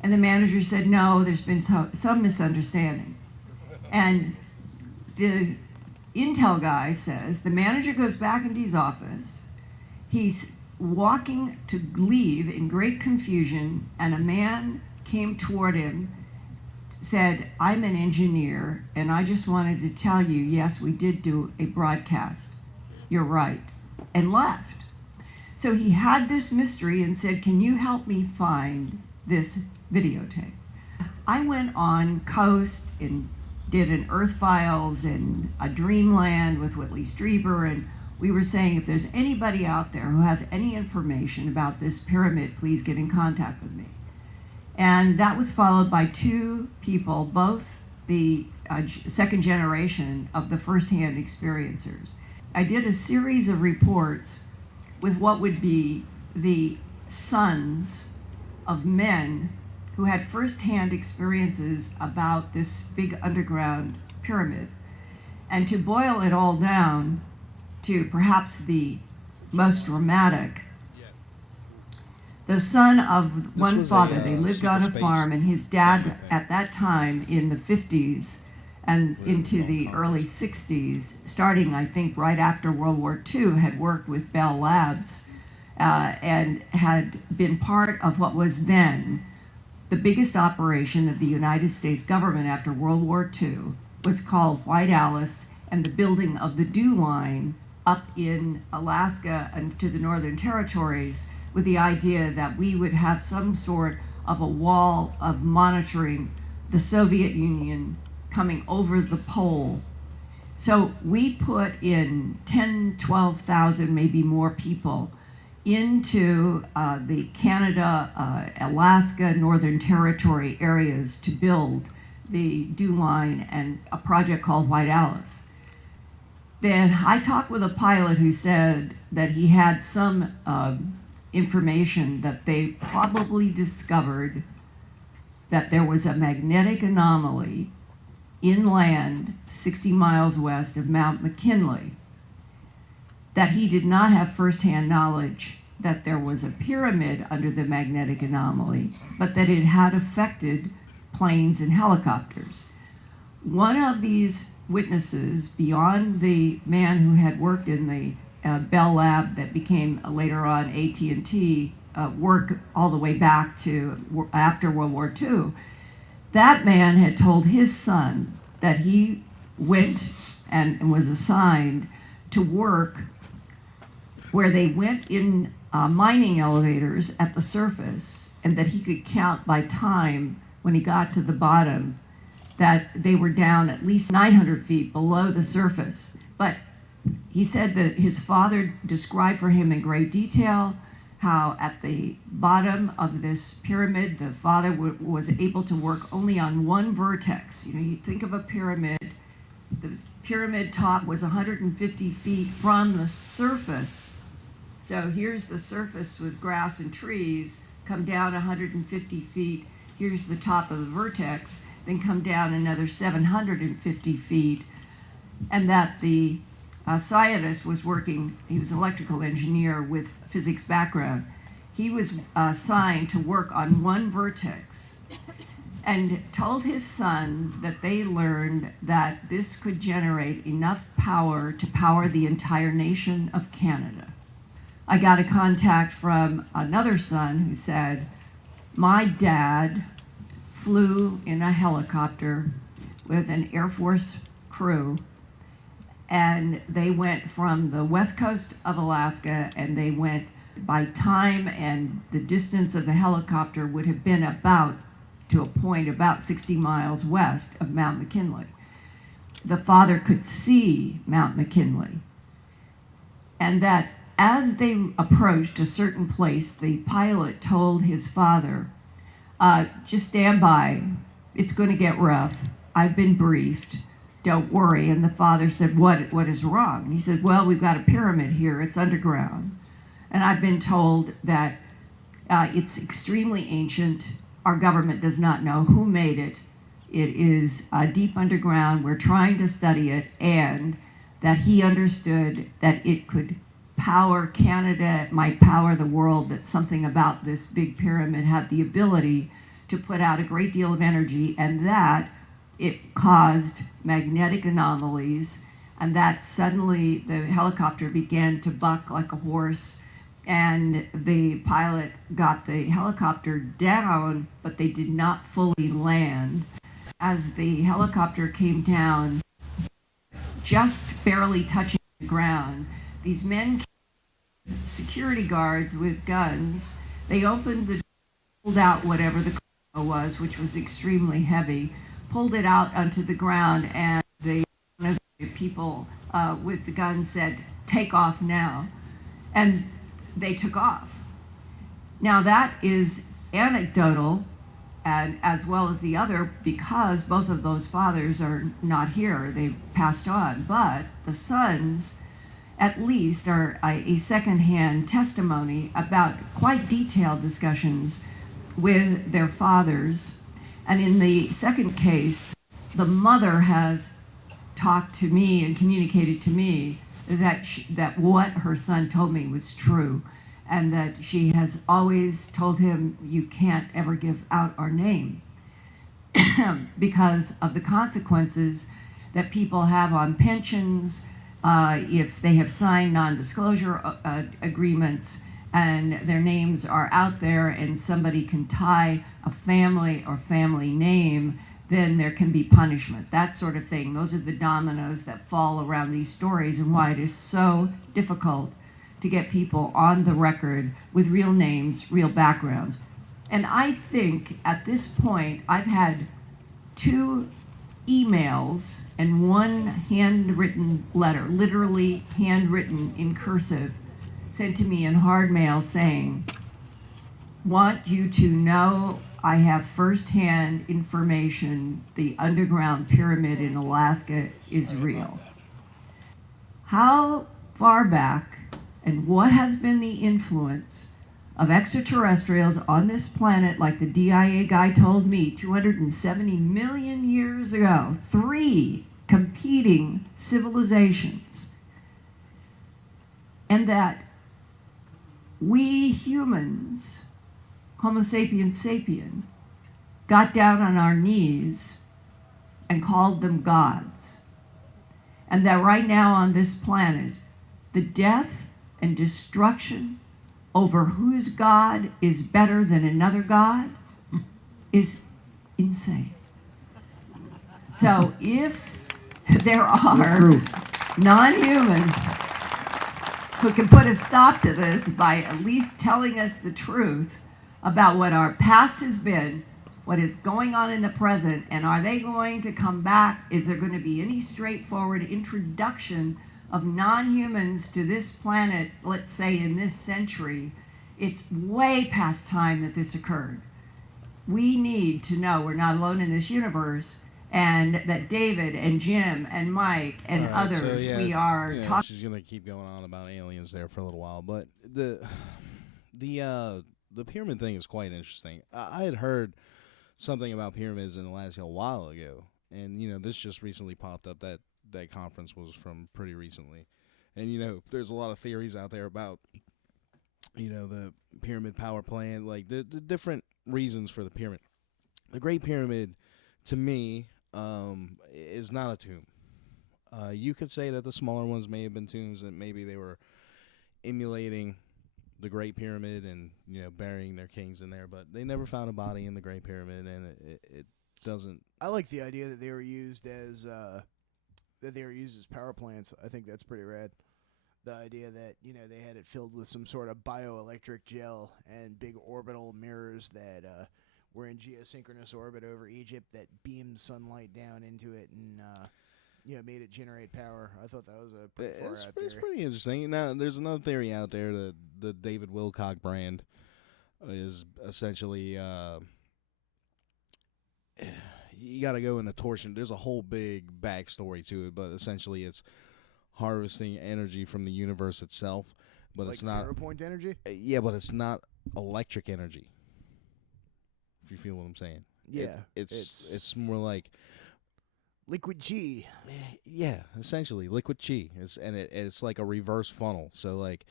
And the manager said, no, there's been some misunderstanding. And the intel guy says, the manager goes back into his office. He's walking to leave in great confusion, and a man came toward him, said, I'm an engineer, and I just wanted to tell you, yes, we did do a broadcast. You're right, and left. So he had this mystery and said, can you help me find this videotape? I went on Coast and did an Earth Files and a Dreamland with Whitley Strieber, and we were saying if there's anybody out there who has any information about this pyramid, please get in contact with me. And that was followed by two people, both the second generation of the firsthand experiencers. I did a series of reports with what would be the sons of men who had firsthand experiences about this big underground pyramid. And to boil it all down to perhaps the most dramatic, the son of one father, they lived on a farm, and his dad at that time in the 50s and into the early 60s, starting I think right after World War II, had worked with Bell Labs and had been part of what was then the biggest operation of the United States government after World War II, was called White Alice, and the building of the Dew Line up in Alaska and to the Northern Territories, with the idea that we would have some sort of a wall of monitoring the Soviet Union coming over the pole. So we put in 10, 12,000, maybe more people into the Canada, Alaska, Northern Territory areas to build the Dew Line and a project called White Alice. Then I talked with a pilot who said that he had some information that they probably discovered that there was a magnetic anomaly inland 60 miles west of Mount McKinley, that he did not have firsthand knowledge that there was a pyramid under the magnetic anomaly, but that it had affected planes and helicopters. One of these witnesses, beyond the man who had worked in the Bell Lab that became later on AT&T, work all the way back to after World War II, that man had told his son that he went and was assigned to work where they went in mining elevators at the surface, and that he could count by time when he got to the bottom that they were down at least 900 feet below the surface. But he said that his father described for him in great detail how at the bottom of this pyramid, the father was able to work only on one vertex. You know, you think of a pyramid, the pyramid top was 150 feet from the surface. So here's the surface with grass and trees, come down 150 feet, here's the top of the vertex, then come down another 750 feet, and that the scientist was working, he was an electrical engineer with physics background. He was assigned to work on one vertex and told his son that they learned that this could generate enough power to power the entire nation of Canada. I got a contact from another son who said, my dad flew in a helicopter with an Air Force crew, and they went from the west coast of Alaska, and they went by time and the distance of the helicopter would have been about to a point about 60 miles west of Mount McKinley. The father could see Mount McKinley, and that as they approached a certain place, the pilot told his father, just stand by, it's going to get rough, I've been briefed, don't worry. And the father said, what is wrong? And he said, well, we've got a pyramid here, it's underground, and I've been told that it's extremely ancient, our government does not know who made it, it is deep underground. We're trying to study it, and that he understood that it could power Canada, it might power the world, that something about this big pyramid had the ability to put out a great deal of energy, and that it caused magnetic anomalies, and that suddenly the helicopter began to buck like a horse, and the pilot got the helicopter down, but they did not fully land. As the helicopter came down, just barely touching the ground, these men, security guards with guns, they opened the door, pulled out whatever the cargo was, which was extremely heavy, pulled it out onto the ground, and one of the people with the gun said, "Take off now." And they took off. Now that is anecdotal, and as well as the other, because both of those fathers are not here, they passed on, but the sons at least are a secondhand testimony about quite detailed discussions with their fathers. And in the second case, the mother has talked to me and communicated to me that what her son told me was true, and that she has always told him, "You can't ever give out our name," because of the consequences that people have on pensions if they have signed non-disclosure agreements and their names are out there and somebody can tie a family or family name, then there can be punishment, that sort of thing. Those are the dominoes that fall around these stories, and why it is so difficult to get people on the record with real names, real backgrounds. And I think at this point, I've had 2 emails and 1 handwritten letter, literally handwritten in cursive, sent to me in hard mail saying, "Want you to know I have firsthand information the underground pyramid in Alaska is real." How far back and what has been the influence of extraterrestrials on this planet, like the DIA guy told me 270 million years ago, 3 competing civilizations, and that we humans, Homo sapiens sapien, got down on our knees and called them gods. And that right now on this planet, the death and destruction over whose God is better than another God is insane. So if there are non-humans who can put a stop to this by at least telling us the truth about what our past has been, what is going on in the present, and are they going to come back? Is there going to be any straightforward introduction of non-humans to this planet, let's say in this century? It's way past time that this occurred. We need to know we're not alone in this universe, and that David and Jim and Mike and others, we are talking. She's gonna keep going on about aliens there for a little while, but the pyramid thing is quite interesting. I had heard something about pyramids in the last while ago, and this just recently popped up. That conference was from pretty recently, and there's a lot of theories out there about the pyramid power plant, like the different reasons for the pyramid. The Great Pyramid, to me, is not a tomb. You could say that the smaller ones may have been tombs, and maybe they were emulating the Great Pyramid and burying their kings in there, but they never found a body in the Great Pyramid, and it doesn't. I like the idea that they were used as power plants. I think that's pretty rad. The idea that they had it filled with some sort of bioelectric gel and big orbital mirrors that were in geosynchronous orbit over Egypt that beamed sunlight down into it and made it generate power. I thought that was a pretty far out theory. It's pretty interesting. Now, there's another theory out there that the David Wilcock brand is essentially you got to go in a torsion. There's a whole big backstory to it, but essentially it's harvesting energy from the universe itself, but like it's not 0 point energy. Yeah, but it's not electric energy. If you feel what I'm saying, Yeah, it's more like liquid chi. Yeah, essentially liquid chi. It's like a reverse funnel. So like,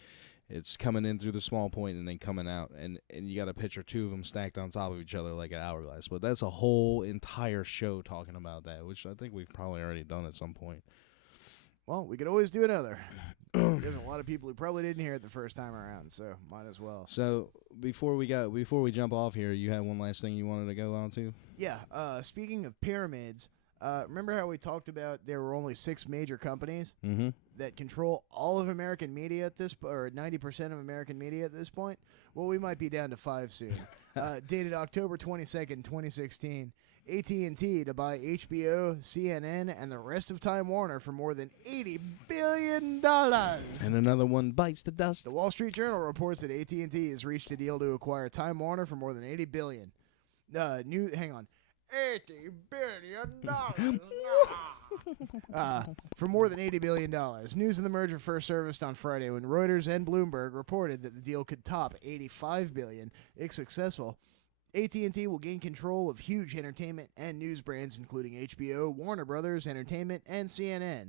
it's coming in through the small point and then coming out, and you got a picture two of them stacked on top of each other like an hourglass. But that's a whole entire show talking about that, which I think we've probably already done at some point. Well, we could always do another. There's a lot of people who probably didn't hear it the first time around, so might as well. So before we jump off here, you had one last thing you wanted to go on to? Yeah. Speaking of pyramids, remember how we talked about there were only 6 major companies that control all of American media at this, or 90% of American media at this point? Well, we might be down to 5 soon. Dated October 22nd, 2016. AT&T to buy HBO, CNN, and the rest of Time Warner for more than $80 billion. And another one bites the dust. The Wall Street Journal reports that AT&T has reached a deal to acquire Time Warner for more than $80 billion. Hang on. $80 billion. For more than $80 billion. News of the merger first surfaced on Friday when Reuters and Bloomberg reported that the deal could top $85 billion if successful. AT&T will gain control of huge entertainment and news brands including HBO, Warner Brothers Entertainment, and CNN,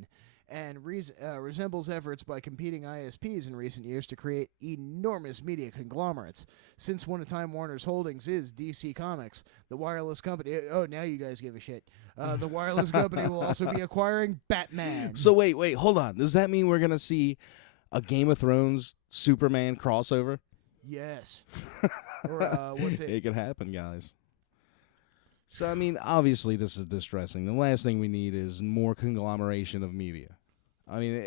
and resembles efforts by competing ISPs in recent years to create enormous media conglomerates. Since one of Time Warner's holdings is DC Comics, the wireless company... Oh, now you guys give a shit. The wireless company will also be acquiring Batman. So wait, hold on. Does that mean we're going to see a Game of Thrones Superman crossover? Yes. Or what's it? It could happen, guys. So, I mean, obviously this is distressing. The last thing we need is more conglomeration of media. I mean,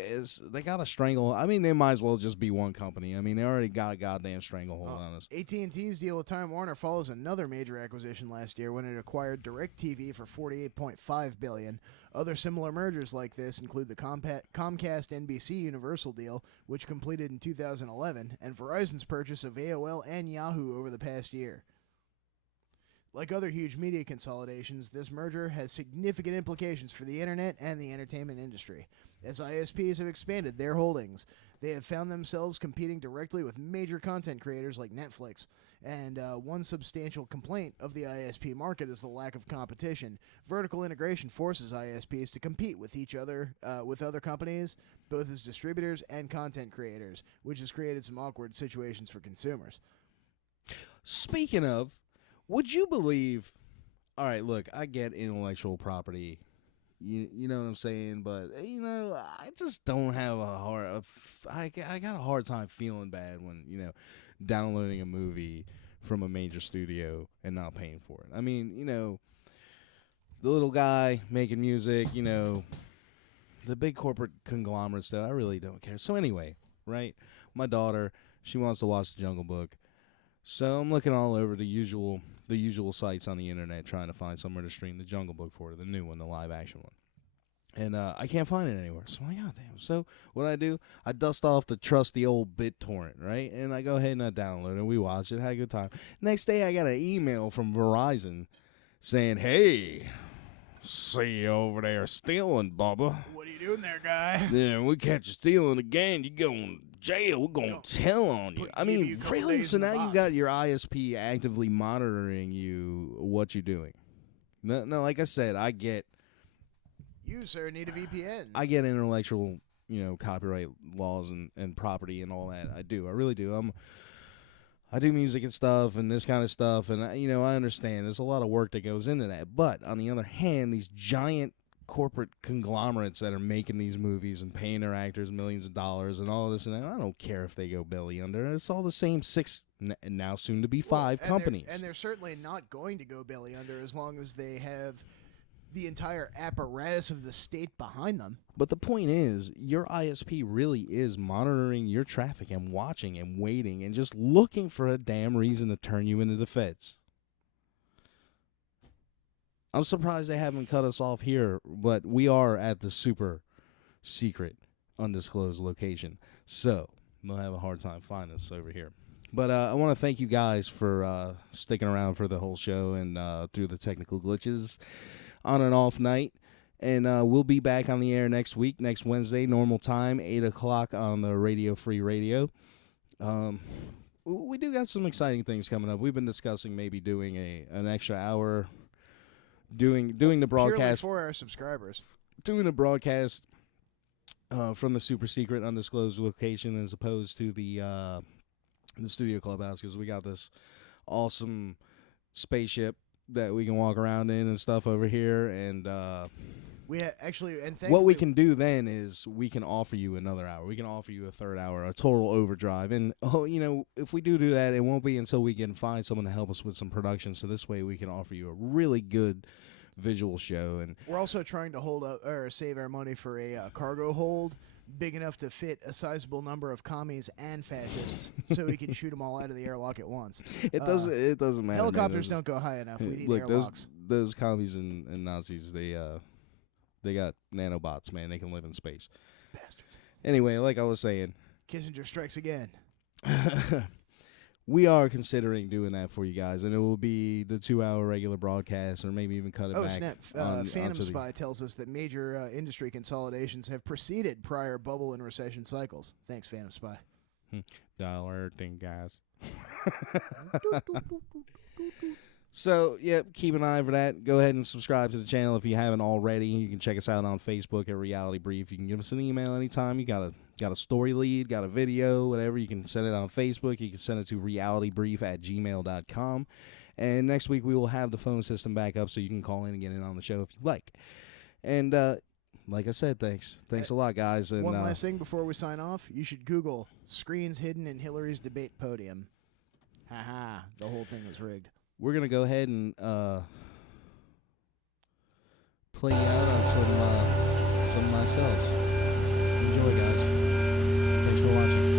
they got a strangle. I mean, they might as well just be one company. I mean, they already got a goddamn stranglehold on us. AT&T's deal with Time Warner follows another major acquisition last year when it acquired DirecTV for $48.5 billion. Other similar mergers like this include the Comcast NBC Universal deal, which completed in 2011, and Verizon's purchase of AOL and Yahoo over the past year. Like other huge media consolidations, this merger has significant implications for the internet and the entertainment industry. As ISPs have expanded their holdings, they have found themselves competing directly with major content creators like Netflix. And one substantial complaint of the ISP market is the lack of competition. Vertical integration forces ISPs to compete with each other, with other companies, both as distributors and content creators, which has created some awkward situations for consumers. Speaking of, would you believe... All right, look, I get intellectual property. You know what I'm saying? But, I just don't have I got a hard time feeling bad when, downloading a movie from a major studio and not paying for it. I mean, the little guy making music, the big corporate conglomerate stuff, I really don't care. So anyway, right? My daughter, she wants to watch The Jungle Book. So I'm looking all over the usual sites on the internet trying to find somewhere to stream The Jungle Book for her, the new one, the live action one. And I can't find it anywhere. So I'm like, oh, damn. So what I do, I dust off the trusty old BitTorrent, right? And I go ahead and I download it. We watch it, had a good time. Next day, I got an email from Verizon saying, hey, see you over there stealing, Bubba. What are you doing there, guy? Yeah, we catch you stealing again. You go in jail. We're going to tell on you. I mean, really? So now you got your ISP actively monitoring what you're doing. No, like I said, I get... You, sir, need a VPN. I get intellectual, copyright laws and property and all that. I do. I really do. I do music and stuff and this kind of stuff, and I understand there's a lot of work that goes into that. But on the other hand, these giant corporate conglomerates that are making these movies and paying their actors millions of dollars and all this and that, I don't care if they go belly under. It's all the same 6, now soon to be 5 companies. And they're certainly not going to go belly under as long as they have the entire apparatus of the state behind them. But the point is, your ISP really is monitoring your traffic and watching and waiting and just looking for a damn reason to turn you into the feds. I'm surprised they haven't cut us off here, but we are at the super secret, undisclosed location. So they'll have a hard time finding us over here. But I want to thank you guys for sticking around for the whole show and through the technical glitches on and off night. And we'll be back on the air next week, next Wednesday, normal time, 8 o'clock on the Radio Free Radio. We do got some exciting things coming up. We've been discussing maybe doing an extra hour doing the broadcast purely for our subscribers. Doing the broadcast from the super secret undisclosed location as opposed to the studio clubhouse, because we got this awesome spaceship that we can walk around in and stuff over here, and we actually, and what we can do then is we can offer you another hour. We can offer you a third hour, a total overdrive. And, if we do that, it won't be until we can find someone to help us with some production. So this way we can offer you a really good visual show. And we're also trying to hold up or save our money for a cargo hold big enough to fit a sizable number of commies and fascists, so we can shoot them all out of the airlock at once. It doesn't matter. Helicopters don't go high enough. We need airlocks. Those commies and Nazis, they got nanobots, man. They can live in space. Bastards. Anyway, like I was saying, Kissinger strikes again. We are considering doing that for you guys, and it will be the 2-hour regular broadcast, or maybe even cut it back. Snap. Phantom Spy tells us that major industry consolidations have preceded prior bubble and recession cycles. Thanks, Phantom Spy. Dollar thing, guys. So, keep an eye for that. Go ahead and subscribe to the channel if you haven't already. You can check us out on Facebook at Reality Brief. You can give us an email anytime. You got a story lead, got a video, whatever. You can send it on Facebook. You can send it to realitybrief@gmail.com. And next week we will have the phone system back up so you can call in and get in on the show if you like. And like I said, thanks a lot, guys. And one last thing before we sign off. You should Google screens hidden in Hillary's debate podium. Haha, the whole thing was rigged. We're going to go ahead and play you out on some of myself. Enjoy, guys. Thanks for watching.